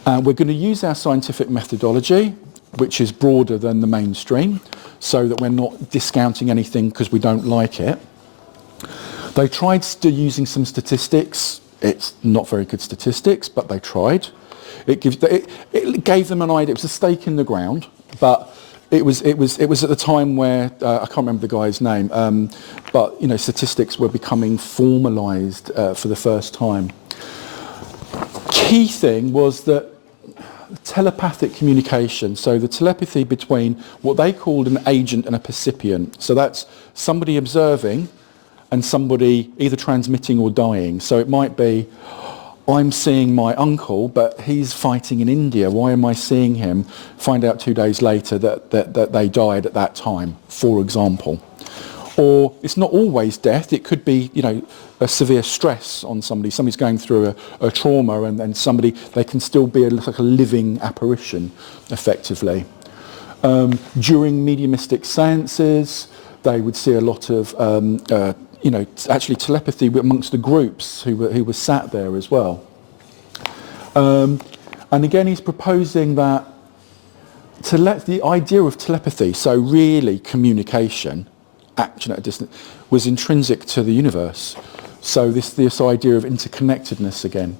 We're going to use our scientific methodology, which is broader than the mainstream, so that we're not discounting anything because we don't like it. They tried using some statistics. It's not very good statistics, but they tried. It gave them an idea. It was a stake in the ground, but it was at the time where I can't remember the guy's name, but statistics were becoming formalised for the first time. Key thing was that telepathic communication, so the telepathy between what they called an agent and a percipient. So that's somebody observing and somebody either transmitting or dying. So it might be, I'm seeing my uncle, but he's fighting in India. Why am I seeing him? Find out 2 days later that they died at that time, for example. Or it's not always death. It could be, a severe stress on somebody. Somebody's going through a trauma, and then they can still be like a living apparition, effectively. During mediumistic seances, they would see a lot of, actually telepathy amongst the groups who were sat there as well. And again, he's proposing that the idea of telepathy, so really communication, action at a distance, was intrinsic to the universe. So this idea of interconnectedness again.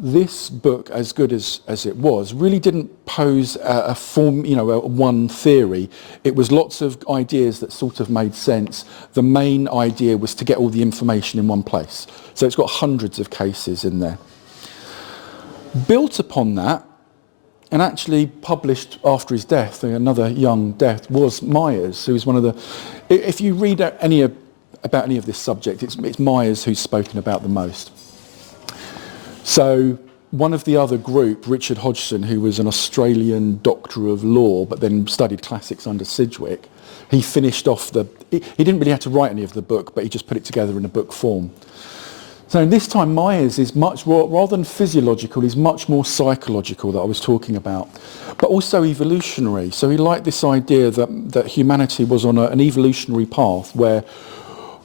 This book, as good as it was, really didn't pose a one theory. It was lots of ideas that sort of made sense. The main idea was to get all the information in one place. So it's got hundreds of cases in there. Built upon that, and actually published after his death, another young death, was Myers, who was one of the... If you read about any of this subject, it's Myers who's spoken about the most. So one of the other group, Richard Hodgson, who was an Australian doctor of law, but then studied classics under Sidgwick, he finished off he didn't really have to write any of the book, but he just put it together in a book form. So this time Myers is much, rather than physiological, he's much more psychological, that I was talking about, but also evolutionary. So he liked this idea that humanity was on an evolutionary path where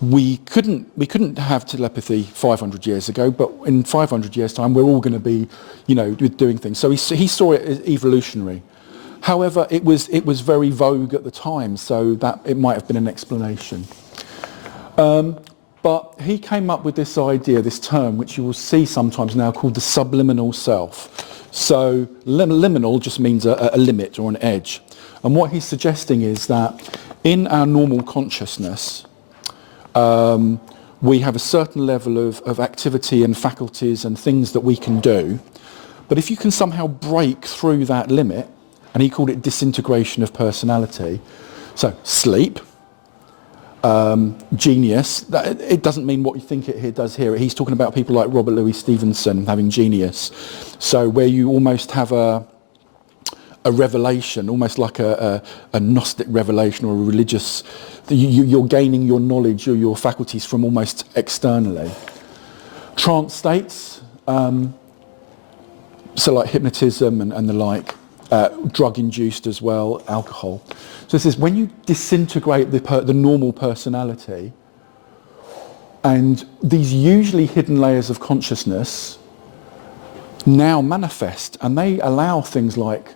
we couldn't have telepathy 500 years ago, but in 500 years' time we're all going to be, doing things. So he saw it as evolutionary. However, it was very vogue at the time, so that it might have been an explanation. But he came up with this idea, this term, which you will see sometimes now, called the subliminal self. So liminal just means a limit or an edge. And what he's suggesting is that in our normal consciousness, we have a certain level of activity and faculties and things that we can do. But if you can somehow break through that limit, and he called it disintegration of personality, so sleep, genius, it doesn't mean what you think it does here. He's talking about people like Robert Louis Stevenson having genius. So where you almost have a revelation, almost like a Gnostic revelation or a religious, you're gaining your knowledge or your faculties from almost externally. Trance states, so like hypnotism and the like, drug-induced as well, alcohol. So this is when you disintegrate the normal personality, and these usually hidden layers of consciousness now manifest, and they allow things like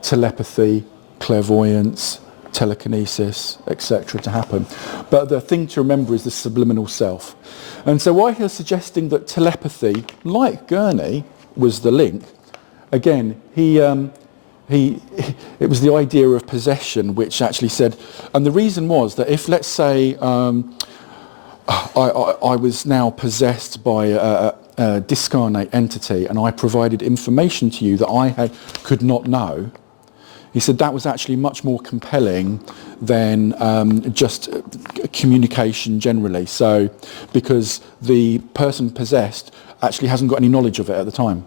telepathy, clairvoyance, telekinesis, etc. to happen. But the thing to remember is the subliminal self. And so while he's suggesting that telepathy, like Gurney, was the link, again, it was the idea of possession which actually said, and the reason was that if, let's say, I was now possessed by a discarnate entity and I provided information to you that I could not know, he said that was actually much more compelling than just communication generally. So, because the person possessed actually hasn't got any knowledge of it at the time,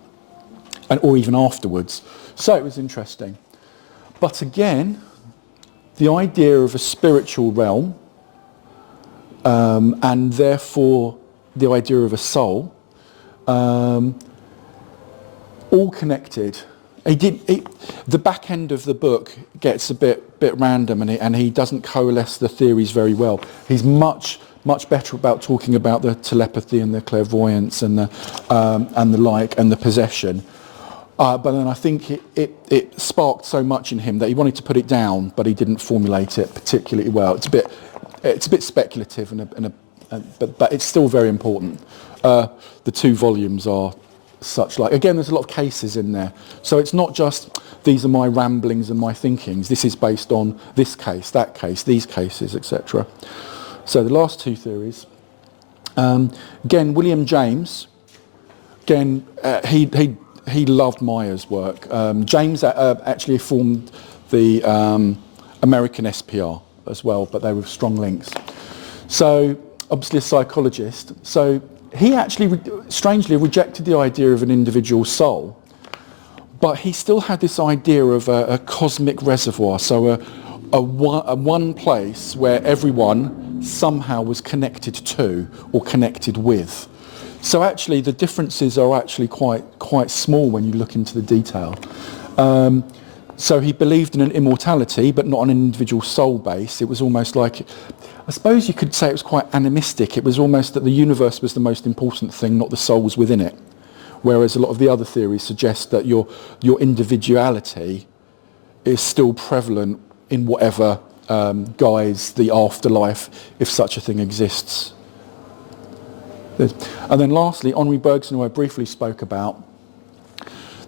or even afterwards. So it was interesting. But again, the idea of a spiritual realm, and therefore the idea of a soul, all connected. The back end of the book gets a bit random, and he doesn't coalesce the theories very well. He's much better about talking about the telepathy and the clairvoyance and the like and the possession. But then I think it sparked so much in him that he wanted to put it down, but he didn't formulate it particularly well. It's a bit speculative, but it's still very important. The 2 volumes are such like, again, there's a lot of cases in there. So it's not just, these are my ramblings and my thinkings. This is based on this case, that case, these cases, etc. So the last 2 theories. Again, William James, again, he loved Myers' work. James actually formed the American SPR as well, but they were strong links. So obviously a psychologist. So he actually strangely rejected the idea of an individual soul, but he still had this idea of a cosmic reservoir, so a one place where everyone somehow was connected to or connected with. So actually the differences are actually quite small when you look into the detail. So he believed in an immortality, but not on an individual soul base. It was almost like, I suppose you could say it was quite animistic. It was almost that the universe was the most important thing, not the souls within it. Whereas a lot of the other theories suggest that your individuality is still prevalent in whatever guise the afterlife, if such a thing exists. And then lastly, Henri Bergson, who I briefly spoke about,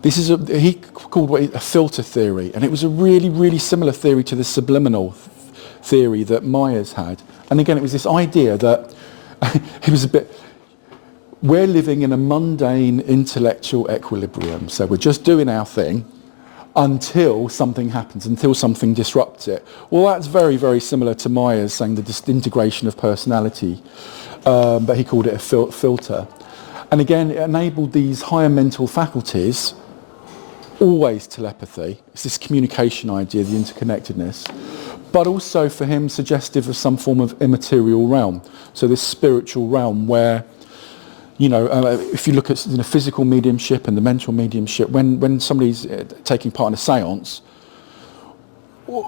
this is he called it a filter theory, and it was a really, really similar theory to the subliminal theory that Myers had. And again, it was this idea that it was we're living in a mundane intellectual equilibrium, so we're just doing our thing until something happens, until something disrupts it. Well, that's very, very similar to Myers saying the disintegration of personality, but he called it a filter. And again, it enabled these higher mental faculties, always telepathy, it's this communication idea, the interconnectedness, but also for him suggestive of some form of immaterial realm. So this spiritual realm where, if you look at physical mediumship and the mental mediumship, when somebody's taking part in a séance,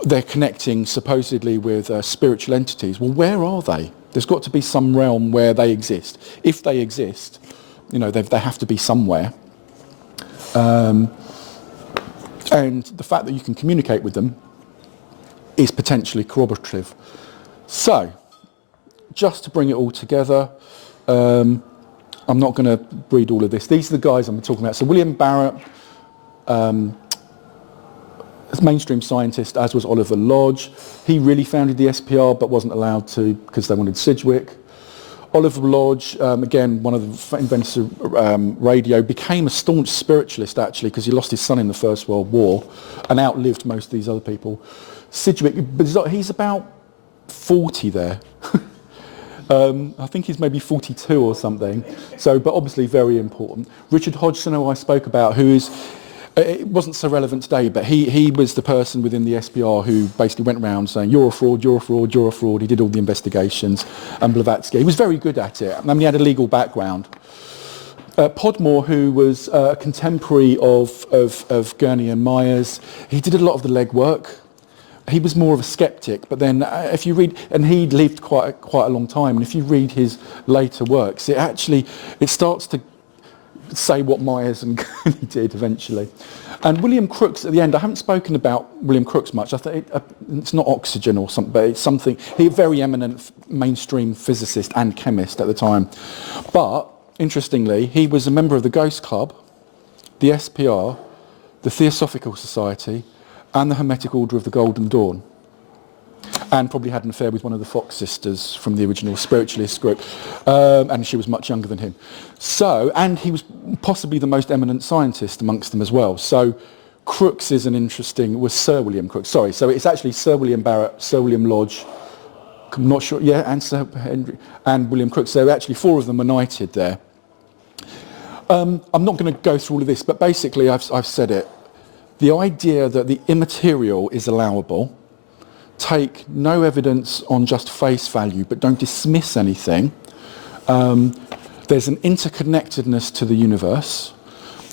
they're connecting supposedly with spiritual entities. Well, where are they? There's got to be some realm where they exist. If they exist, they have to be somewhere. And the fact that you can communicate with them is potentially corroborative. So, just to bring it all together, I'm not going to read all of this. These are the guys I'm talking about. So William Barrett, mainstream scientist, as was Oliver Lodge. He really founded the SPR but wasn't allowed to because they wanted Sidgwick. Oliver Lodge, again, one of the inventors of radio, became a staunch spiritualist actually because he lost his son in the First World War and outlived most of these other people. Sidgwick, but he's about 40 there. I think he's maybe 42 or something. So, but obviously very important. Richard Hodgson, who I spoke about, who is, it wasn't so relevant today, but he was the person within the SPR who basically went around saying, you're a fraud, you're a fraud, you're a fraud. He did all the investigations. And Blavatsky, he was very good at it. I mean, he had a legal background. Podmore, who was a contemporary of Gurney and Myers, he did a lot of the legwork. He was more of a skeptic, but then if you read, and he lived quite a long time, and if you read his later works, it starts to say what Myers and Gurney did eventually. And William Crookes at the end, I haven't spoken about William Crookes much. I think it's not oxygen or something, but it's something. He was a very eminent mainstream physicist and chemist at the time. But interestingly, he was a member of the Ghost Club, the SPR, the Theosophical Society, and the Hermetic Order of the Golden Dawn, and probably had an affair with one of the Fox sisters from the original spiritualist group, and she was much younger than him. So, and he was possibly the most eminent scientist amongst them as well. So Crookes is was Sir William Crookes, sorry, so it's actually Sir William Barrett, Sir William Lodge, I'm not sure, yeah, and Sir Henry, and William Crookes, so actually four of them were knighted there. I'm not going to go through all of this, but basically I've said it. The idea that the immaterial is allowable, take no evidence on just face value, but don't dismiss anything. There's an interconnectedness to the universe,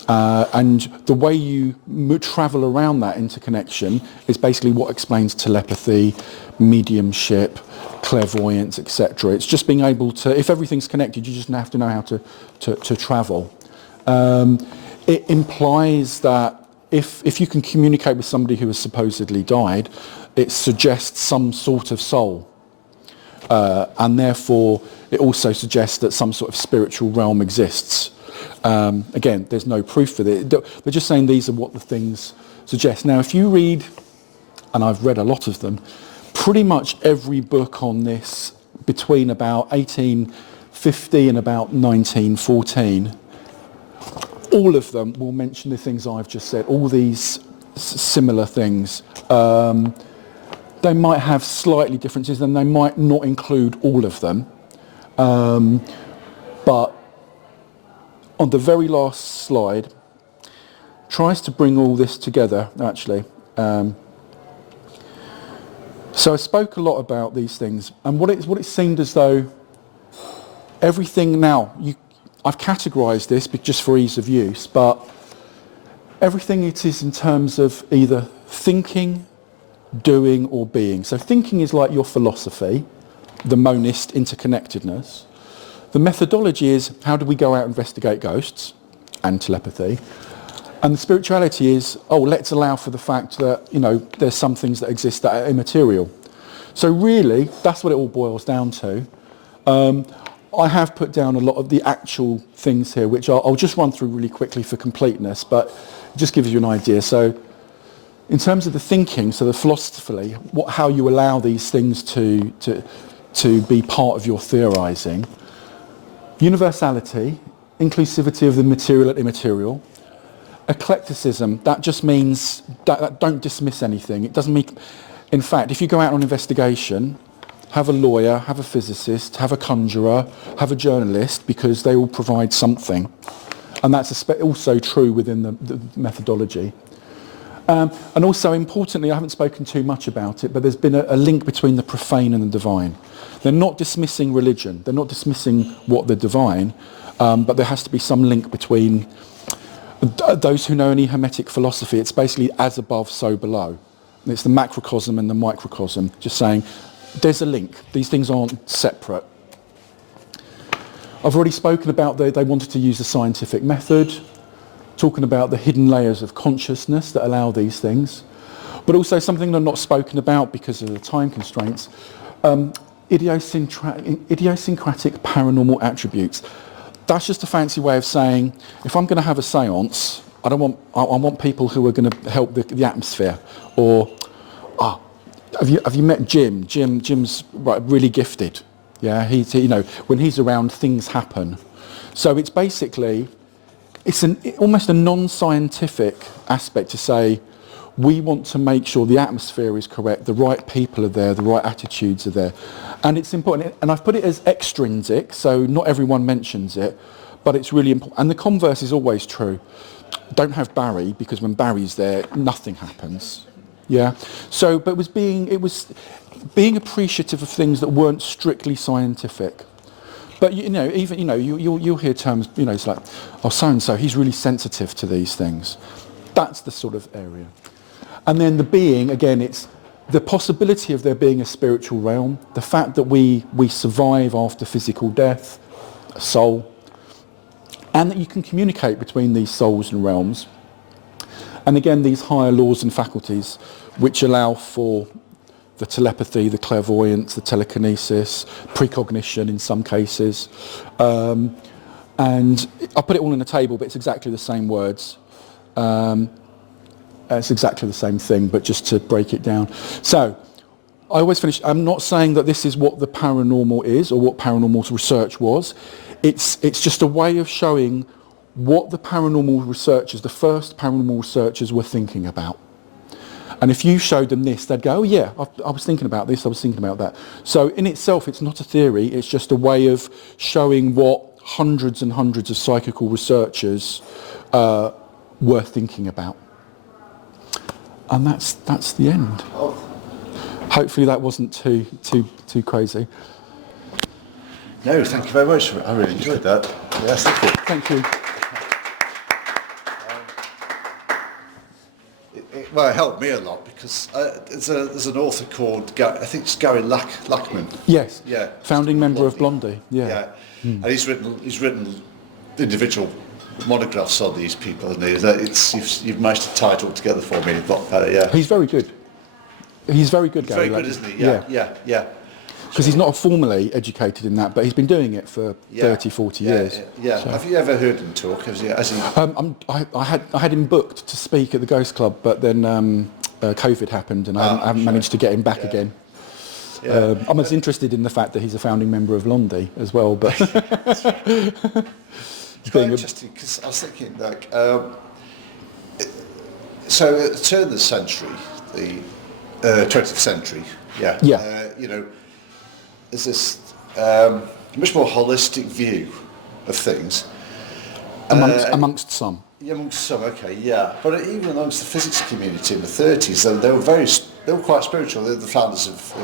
and the way you travel around that interconnection is basically what explains telepathy, mediumship, clairvoyance, etc. It's just being able to, if everything's connected, you just have to know how to travel. It implies that if you can communicate with somebody who has supposedly died, it suggests some sort of soul. And therefore, it also suggests that some sort of spiritual realm exists. Again, there's no proof for it. They're just saying these are what the things suggest. Now, if you read, and I've read a lot of them, pretty much every book on this between about 1850 and about 1914, all of them will mention the things I've just said, all these similar things. They might have slightly differences and they might not include all of them. But on the very last slide, tries to bring all this together, actually. So I spoke a lot about these things, and what it seemed as though everything now, I've categorised this just for ease of use, but everything it is in terms of either thinking, doing or being. So thinking is like your philosophy, the monist interconnectedness. The methodology is how do we go out and investigate ghosts and telepathy. And the spirituality is, let's allow for the fact that, there's some things that exist that are immaterial. So really, that's what it all boils down to. I have put down a lot of the actual things here, which I'll just run through really quickly for completeness, but it just gives you an idea. So in terms of the thinking, so the philosophically, how you allow these things to be part of your theorising. Universality, inclusivity of the material and immaterial. Eclecticism, that just means that don't dismiss anything. It doesn't mean, in fact, if you go out on investigation, have a lawyer, have a physicist, have a conjurer, have a journalist, because they all provide something. And that's also true within the methodology. And also, importantly, I haven't spoken too much about it, but there's been a link between the profane and the divine. They're not dismissing religion. They're not dismissing what the divine, but there has to be some link between those who know any Hermetic philosophy. It's basically as above, so below. And it's the macrocosm and the microcosm, just saying there's a link. These things aren't separate. I've already spoken about they wanted to use the scientific method. talking about the hidden layers of consciousness that allow these things, but also something that's not spoken about because of the time constraints, idiosyncratic paranormal attributes. That's just a fancy way of saying, if I'm going to have a séance, I want people who are going to help the atmosphere. Or, have you met Jim? Jim's really gifted. Yeah, when he's around, things happen. So it's basically, almost a non-scientific aspect to say, we want to make sure the atmosphere is correct, the right people are there, the right attitudes are there. And it's important, and I've put it as extrinsic, so not everyone mentions it, but it's really important. And the converse is always true. Don't have Barry, because when Barry's there, nothing happens. Yeah. So, but it was being appreciative of things that weren't strictly scientific. But you'll hear terms, it's like, oh, so-and-so, he's really sensitive to these things. That's the sort of area. And then the being, again, it's the possibility of there being a spiritual realm, the fact that we survive after physical death, a soul, and that you can communicate between these souls and realms. And again, these higher laws and faculties which allow for the telepathy, the clairvoyance, the telekinesis, precognition in some cases. And I put it all on the table, but it's exactly the same words. It's exactly the same thing, but just to break it down. So, I always finish, I'm not saying that this is what the paranormal is or what paranormal research was. It's just a way of showing what the paranormal researchers, the first paranormal researchers were thinking about. And if you showed them this, they'd go, oh yeah, I was thinking about this, I was thinking about that. So in itself, it's not a theory, it's just a way of showing what hundreds and hundreds of psychical researchers were thinking about. And that's the end. Hopefully that wasn't too crazy. No, thank you very much. I really enjoyed that. Yes, thank you. Thank you. It helped me a lot because there's an author called, I think it's Gary Lachman. Yes. Yeah. Founding member of Blondie. Yeah. Yeah. And he's written individual monographs on these people, and you've managed to tie it all together for me a lot better. Yeah. He's very good. He's very good, Gary. Very good, isn't he? Yeah. Because he's not formally educated in that, but he's been doing it for 30, 40 years. Yeah. So. Have you ever heard him talk? Has he? I had him booked to speak at the Ghost Club, but then COVID happened, and I haven't managed to get him back again. Yeah. I'm as interested in the fact that he's a founding member of Blondie as well, but it's quite interesting because I was thinking, so at the turn of the century, the 20th century, there's this much more holistic view of things. Amongst some. Yeah, amongst some, okay, yeah. But even amongst the physics community in the 30s, they were quite spiritual. They're the founders of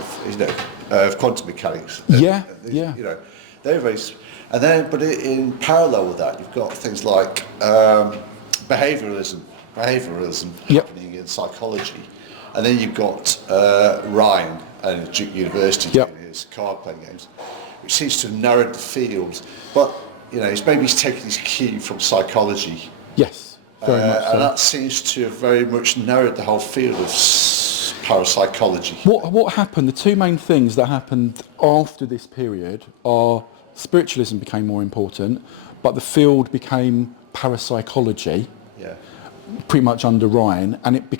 quantum mechanics. Yeah. They're very, and then, but in parallel with that, you've got things like behavioralism happening in psychology, and then you've got Ryan at Duke University doing his card playing games, which seems to have narrowed the field. But he's taken his cue from psychology. Yes, very much so. And that seems to have very much narrowed the whole field of parapsychology. What happened? The two main things that happened after this period are spiritualism became more important, but the field became parapsychology. Yeah. Pretty much under Ryan, and it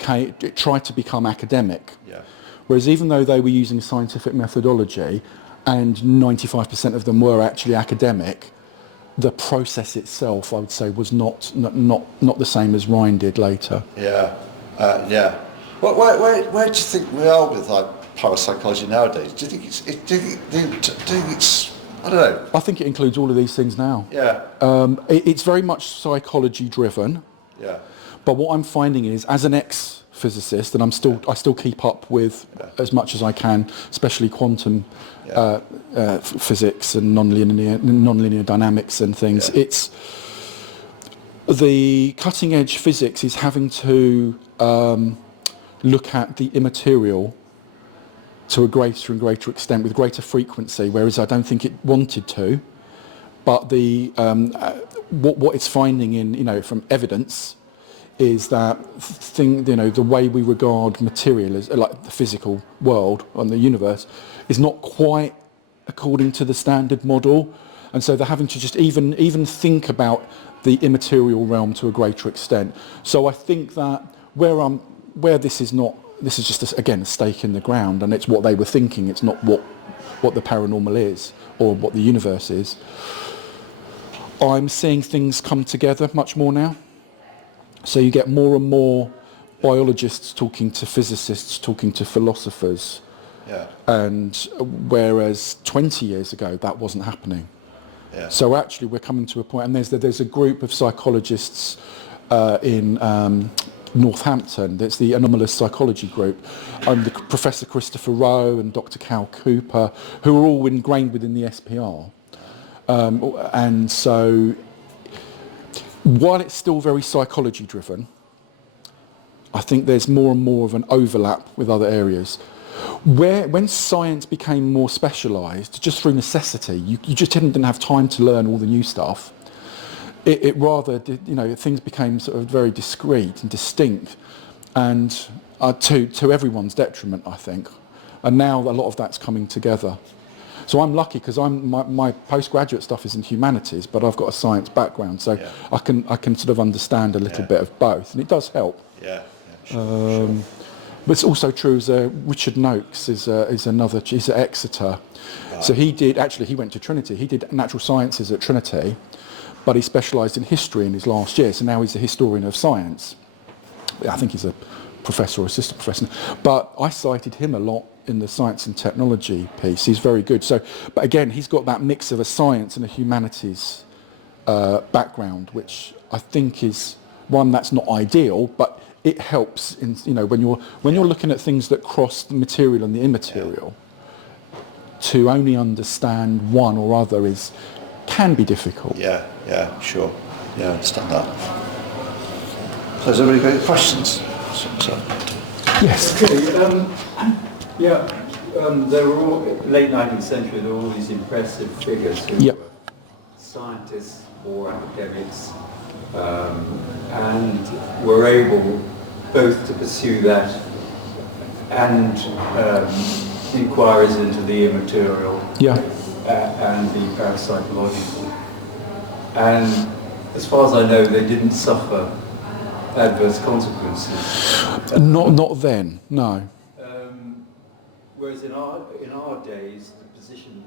tried to become academic. Yeah. Whereas even though they were using scientific methodology, and 95% of them were actually academic, the process itself, I would say, was not the same as Ryan did later. Yeah. Where do you think we are with parapsychology nowadays? Do you think it's I don't know. I think it includes all of these things now. Yeah. It's very much psychology driven. Yeah. But what I'm finding is, as an ex-physicist, and I still keep up with as much as I can, especially quantum physics and non-linear dynamics and things. Yeah. It's the cutting edge physics is having to look at the immaterial to a greater and greater extent with greater frequency, whereas I don't think it wanted to. but the what it's finding in from evidence is that the way we regard material as like the physical world and the universe is not quite according to the standard model, and so they're having to just even think about the immaterial realm to a greater extent. So I think that where this is just again a stake in the ground, and it's what they were thinking. It's not what the paranormal is or what the universe is. I'm seeing things come together much more now. So you get more and more biologists talking to physicists, talking to philosophers. Yeah. And whereas 20 years ago that wasn't happening. Yeah. So actually we're coming to a point, and there's a group of psychologists in Northampton. It's the anomalous psychology group. The Professor Christopher Rowe and Dr. Cal Cooper, who are all ingrained within the SPR. And so while it's still very psychology driven, I think there's more and more of an overlap with other areas. When science became more specialised, just through necessity, you just didn't have time to learn all the new stuff. It rather did, things became sort of very discrete and distinct, and to everyone's detriment, I think. And now a lot of that's coming together. So I'm lucky because my postgraduate stuff is in humanities, but I've got a science background, so yeah. I can sort of understand a little bit of both, and it does help. Yeah, sure. But it's also true as Richard Noakes is another. He's at Exeter, right. So he went to Trinity. He did natural sciences at Trinity, but he specialised in history in his last year. So now he's a historian of science. I think he's a professor or assistant professor. But I cited him a lot in the science and technology piece. He's very good. So, but again, he's got that mix of a science and a humanities background, which I think is one that's not ideal, but it helps in when you're looking at things that cross the material and the immaterial. To only understand one or other can be difficult. Yeah, sure. Yeah, I understand that. So has everybody got any questions? Yes. Okay. There were late 19th century. There were all these impressive figures who were scientists or academics, and were able both to pursue that and inquiries into the immaterial and the parapsychological. And as far as I know, they didn't suffer adverse consequences. Not then, no. Whereas in our days, the position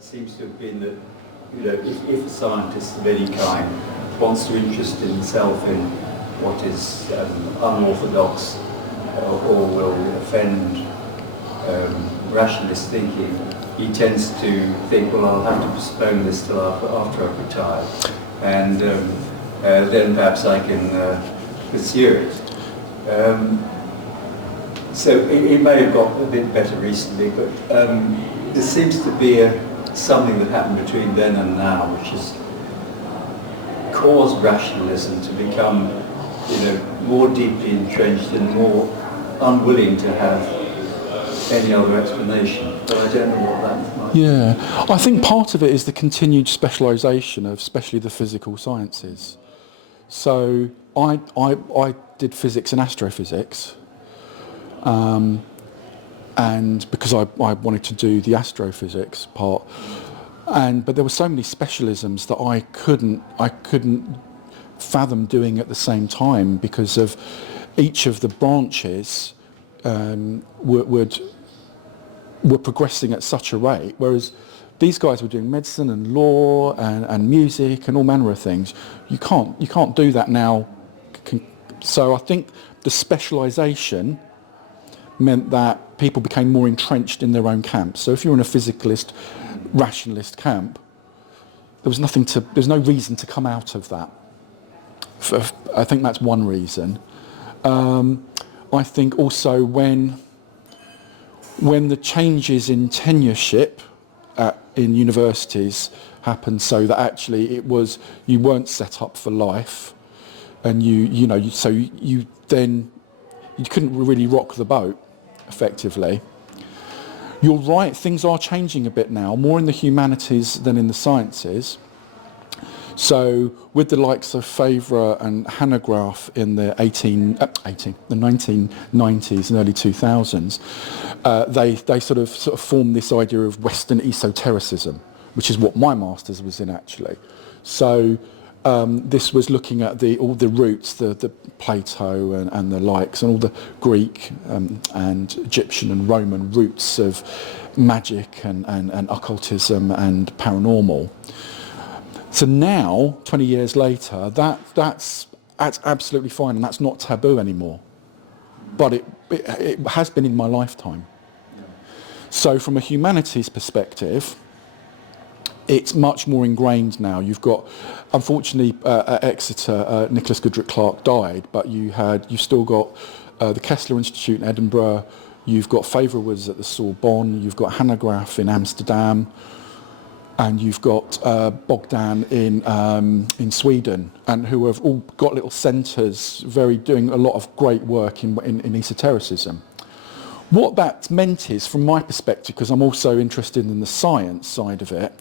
seems to have been that if a scientist of any kind wants to interest himself in what is unorthodox or will offend rationalist thinking, he tends to think, well, I'll have to postpone this till after I've retired, and then perhaps I can pursue it. So it may have got a bit better recently, but there seems to be something that happened between then and now, which has caused rationalism to become, more deeply entrenched and more unwilling to have any other explanation. But I don't know what that might be. Yeah, I think part of it is the continued specialisation of especially the physical sciences. So I did physics and astrophysics, and because I wanted to do the astrophysics part, but there were so many specialisms that I couldn't fathom doing at the same time because of each of the branches were progressing at such a rate, whereas these guys were doing medicine and law and music and all manner of things. You can't do that now. So I think the specialisation meant that people became more entrenched in their own camps. So if you're in a physicalist, rationalist camp, there's no reason to come out of that. I think that's one reason. I think also when the changes in tenureship in universities happened, so that actually you weren't set up for life, and you couldn't really rock the boat effectively. You're right, things are changing a bit now, more in the humanities than in the sciences. So with the likes of Favre and Hanegraaff in the 1990s and early 2000s, they sort of formed this idea of Western esotericism, which is what my master's was in actually. So this was looking at all the roots, the Plato and the likes, and all the Greek and Egyptian and Roman roots of magic and occultism and paranormal. So now, 20 years later, that's absolutely fine, and that's not taboo anymore. But it has been in my lifetime. So from a humanities perspective, it's much more ingrained now. You've got, unfortunately, at Exeter, Nicholas Goodrick Clarke died, but you've still got the Kessler Institute in Edinburgh. You've got Favre was at the Sorbonne. You've got Hanegraaff in Amsterdam, and you've got Bogdan in Sweden, and who have all got little centres, doing a lot of great work in esotericism. What that meant is, from my perspective, because I'm also interested in the science side of it,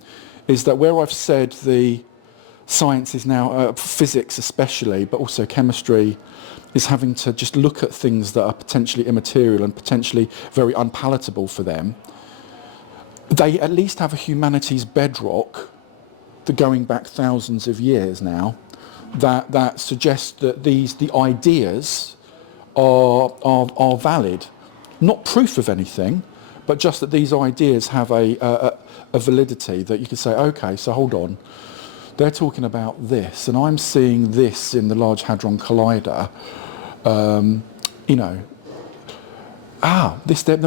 is that where I've said the science is now, physics especially, but also chemistry, is having to just look at things that are potentially immaterial and potentially very unpalatable for them, they at least have a humanities bedrock, going back thousands of years now, that suggests that the ideas are valid. Not proof of anything, but just that these ideas have a validity that you can say, okay, so hold on, they're talking about this, and I'm seeing this in the Large Hadron Collider. There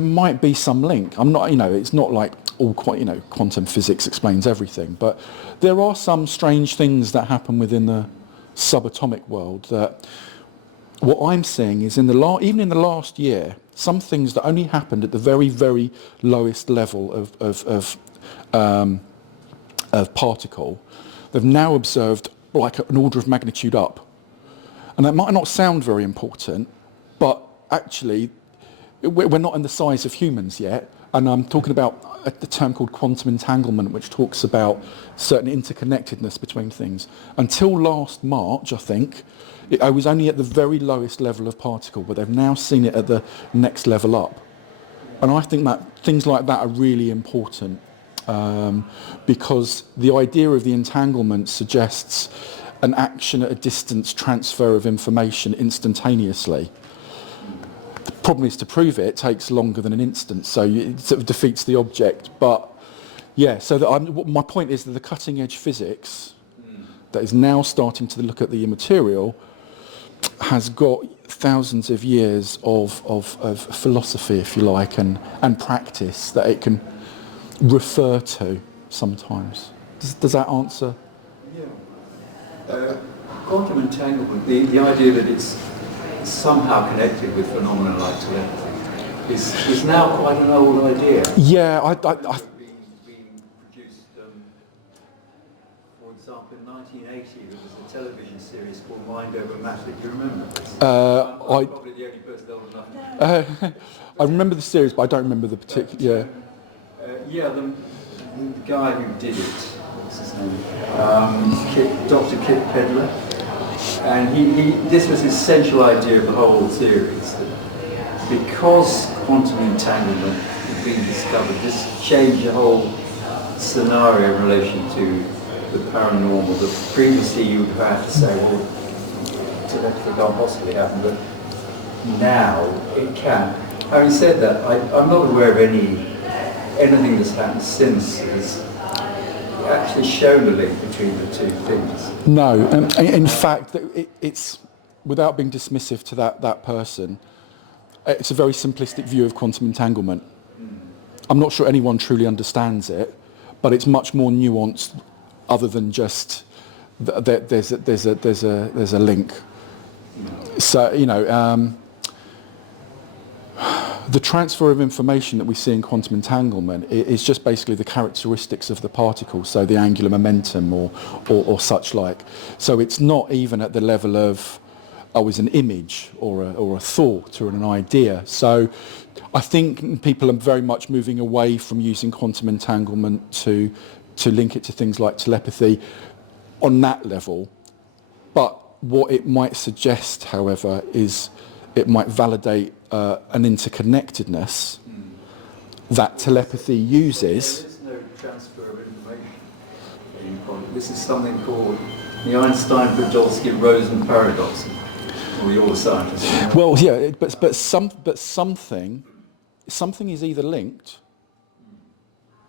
might be some link. I'm not, it's not like all quite, quantum physics explains everything, but there are some strange things that happen within the subatomic world that what I'm seeing is even in the last year, some things that only happened at the very, very lowest level of particle, they've now observed like an order of magnitude up. And that might not sound very important, but actually, we're not in the size of humans yet. And I'm talking about the term called quantum entanglement, which talks about certain interconnectedness between things. Until last March, I think, I was only at the very lowest level of particle, but they've now seen it at the next level up. And I think that things like that are really important because the idea of the entanglement suggests an action at a distance transfer of information instantaneously. The problem is to prove it takes longer than an instant, so it sort of defeats the object. But yeah, so my point is that the cutting edge physics that is now starting to look at the immaterial has got thousands of years of philosophy, if you like, and practice that it can refer to sometimes. Does that answer? Yeah. Quantum entanglement, the idea that it's somehow connected with phenomena like telepathy is now quite an old idea. Yeah, being produced, for example, in 1980 there was a television series called Mind Over Matter. Do you remember this? I'm probably the only person old enough. I remember the series, but I don't remember the particular. The guy who did it, what's his name? Dr. Kit Pedler. And this was his central idea of the whole series, that because quantum entanglement had been discovered, this changed the whole scenario in relation to the paranormal, that previously you would have to say, well, telepathy can't possibly happen, but now it can. Having said that, I'm not aware of anything that's happened since has actually shown a link between the two things. No, and in fact, it's, without being dismissive to that person, it's a very simplistic view of quantum entanglement. I'm not sure anyone truly understands it, but it's much more nuanced, other than just there's a link. So the transfer of information that we see in quantum entanglement is just basically the characteristics of the particle, so the angular momentum or such like. So it's not even at the level of, is an image or a thought or an idea. So I think people are very much moving away from using quantum entanglement to link it to things like telepathy. on that level. But what it might suggest, however, is it might validate an interconnectedness that telepathy uses. There is no transfer of information. This is something called the Einstein-Podolsky-Rosen paradox. Well, you're the scientist. Well, yeah, but something is either linked,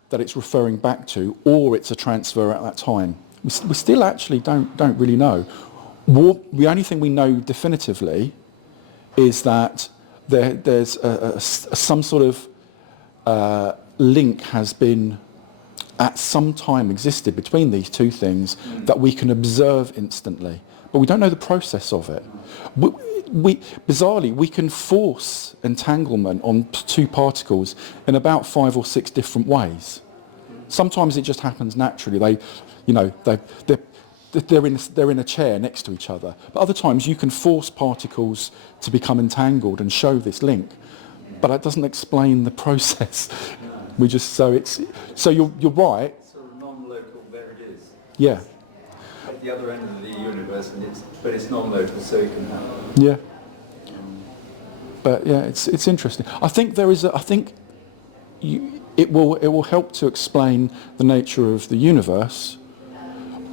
that it's referring back to, or it's a transfer at that time. We still actually don't really know. The only thing we know definitively is that there's some sort of link has been at some time existed between these two things that we can observe instantly, but we don't know the process of it. Bizarrely, we can force entanglement on two particles in about 5 or 6 different ways. Sometimes it just happens naturally. They're in a chair next to each other. But other times you can force particles to become entangled and show this link. But that doesn't explain the process. So you're right. Sort of non-local, there it is. Yeah. At the other end of the universe, but it's non-local, so it can happen. Yeah. But yeah, it's interesting. I think it will help to explain the nature of the universe,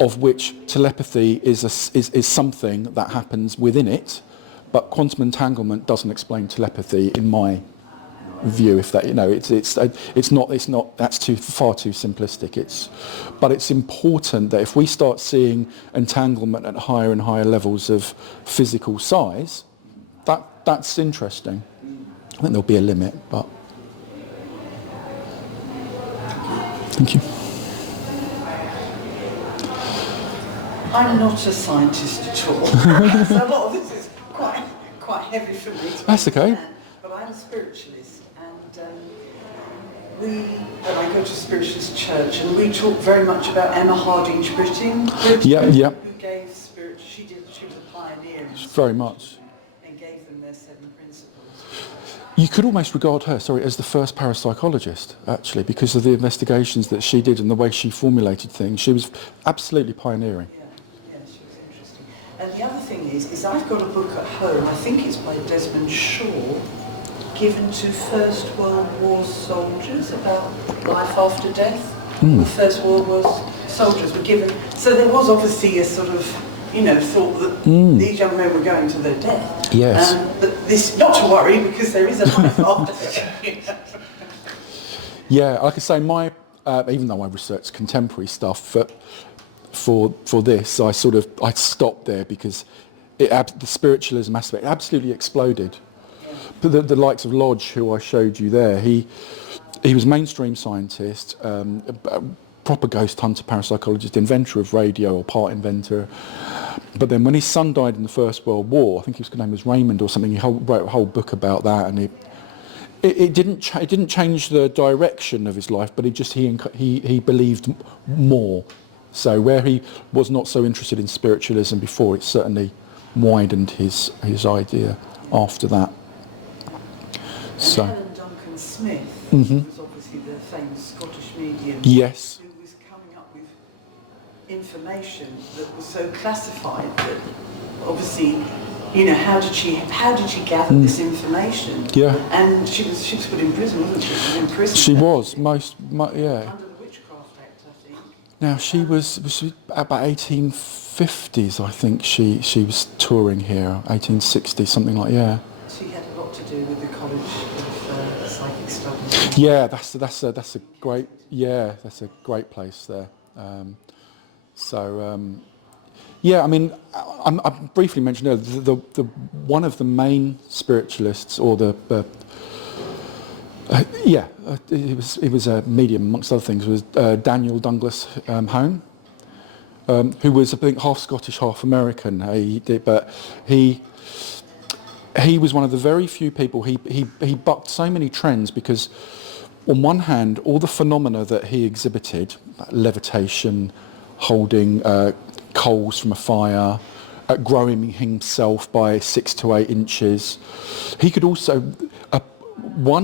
of which telepathy is something that happens within it, but quantum entanglement doesn't explain telepathy in my view. If that, it's not. That's far too simplistic. But it's important that if we start seeing entanglement at higher and higher levels of physical size, that's interesting. I think there'll be a limit, but thank you. I'm not a scientist at all. So a lot of this is quite heavy for me to That's okay. understand. But I'm a spiritualist, and I go to a spiritualist church, and we talk very much about Emma Hardinge Britting, Yeah. who gave spirit. She was a pioneer. Very much. And gave them their 7 principles. You could almost regard her, as the first parapsychologist, actually, because of the investigations that she did and the way she formulated things. She was absolutely pioneering. Yeah, she was interesting. And the other thing is I've got a book at home, I think it's by Desmond Shaw, given to First World War soldiers about life after death. The First World War soldiers were given. So there was obviously a sort of, thought that these young men were going to their death. Yes. But this, not to worry, because there is a life after death. Yeah, like I say, even though I researched contemporary stuff for this, I stopped there because the spiritualism aspect absolutely exploded. But the likes of Lodge, who I showed you there, he was a mainstream scientist, a proper ghost hunter, parapsychologist, inventor of radio, or part inventor. But then when his son died in the First World War, I think his name was Raymond or something, he wrote a whole book about that, and it didn't change the direction of his life, but he believed more. So where he was not so interested in spiritualism before, it certainly widened his idea after that. And Helen Duncan Smith, who was obviously the famous Scottish medium, Yes. who was coming up with information that was so classified that obviously, how did she gather this information? Yeah. And she was put in prison, wasn't she? She was in prison. She was yeah. Under the Witchcraft Act, I think. Now she was about 1850s, I think she was touring here, 1860, something like She had a lot to do with the College of Psychic Studies. Yeah, that's a great place there. I briefly mentioned earlier the one of the main spiritualists, or he was a medium amongst other things, was Daniel Douglas Hone, who was I think half Scottish, half American. He was one of the very few people. He bucked so many trends because, on one hand, all the phenomena that he exhibited, like levitation, holding coals from a fire, growing himself by 6 to 8 inches, he could also,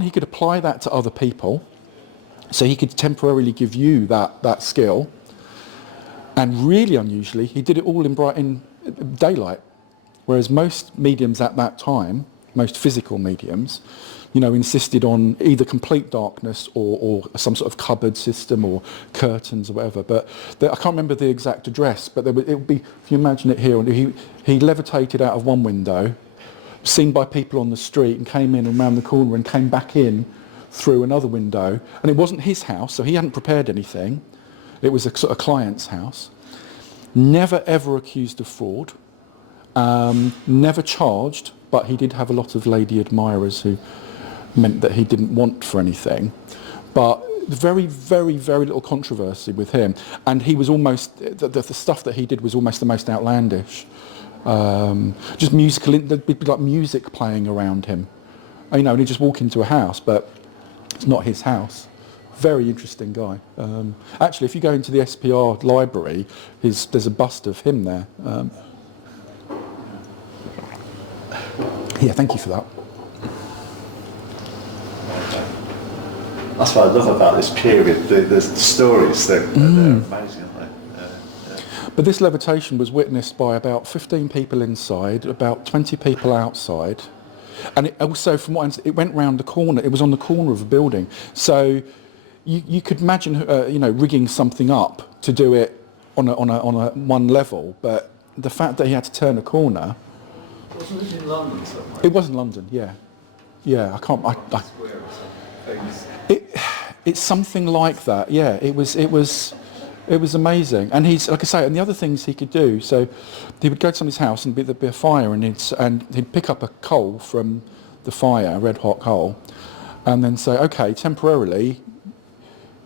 he could apply that to other people, so he could temporarily give you that skill. And really unusually, he did it all in daylight, whereas most mediums at that time, most physical mediums, insisted on either complete darkness or some sort of cupboard system or curtains or whatever. But I can't remember the exact address, but it would be, if you imagine it here, he levitated out of one window, seen by people on the street, and came in and round the corner and came back in through another window. And it wasn't his house, so he hadn't prepared anything. It was a sort of client's house. Never ever accused of fraud. Never charged, but he did have a lot of lady admirers who meant that he didn't want for anything. But very, very, very little controversy with him. And he was almost, the stuff that he did was almost the most outlandish. Just musical, there'd be like music playing around him. And he'd just walk into a house, but it's not his house. Very interesting guy. Actually, if you go into the SPR library, there's a bust of him there. Yeah, thank you for that. That's what I love about this period. The stories, they're amazing, aren't they? But this levitation was witnessed by about 15 people inside, about 20 people outside. And it also, from what I understand, it went round the corner. It was on the corner of a building. So you could imagine, rigging something up to do it on a one level. But the fact that he had to turn a corner. Wasn't it in London somewhere? It was in London, yeah. Yeah, I can't. Square or something famous. It's something like that. Yeah, it was amazing. And he's, like I say, and the other things he could do. So he would go to somebody's house and there'd be a fire, and he'd pick up a coal from the fire, a red hot coal, and then say, okay, temporarily,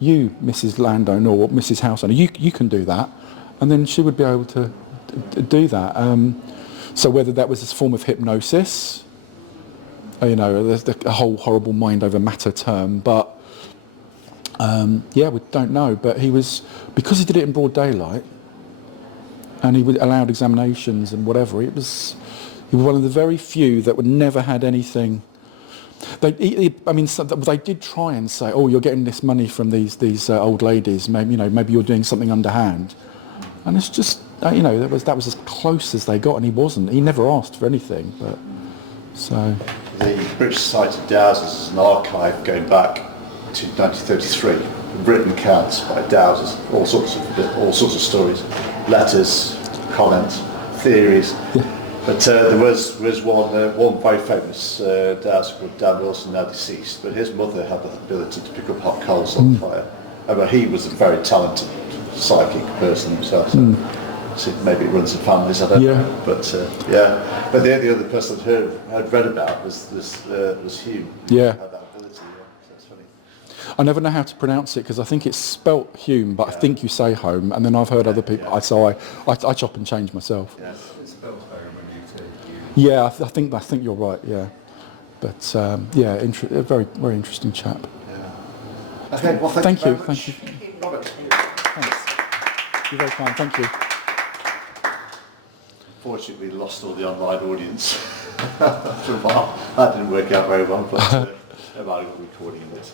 you, Mrs. Landowner or Mrs. Houseowner, you can do that, and then she would be able to do that. So whether that was a form of hypnosis, there's a whole horrible mind over matter term, but we don't know. But because he did it in broad daylight, and he allowed examinations and whatever, he was one of the very few that would never had anything. They did try and say, oh, you're getting this money from these old ladies, maybe you're doing something underhand, and it's just that was as close as they got, and he wasn't. He never asked for anything, but so. The British Society of Dowsers is an archive going back to 1933, written accounts by Dowsers, all sorts of stories, letters, comments, theories. But there was one very famous dowser called Dan Wilson, now deceased, but his mother had the ability to pick up hot coals on fire. But he was a very talented psychic person himself. So maybe it runs in families, I don't know. But but the other person I'd read about was Hume. Yeah. Had that ability. So it's funny. I never know how to pronounce it because I think it's spelt Hume, but I think you say home, and then I've heard other people. I chop and change myself. Yeah. It's spelled home when you say Hume. Yeah, I think you're right. Yeah, but a very very interesting chap. Yeah. Okay. Well, thank you. Thank you. Robert. Thanks. You're very kind. Thank you. Fortunately, we lost all the online audience after a while. That didn't work out very well, but I got a recording of it.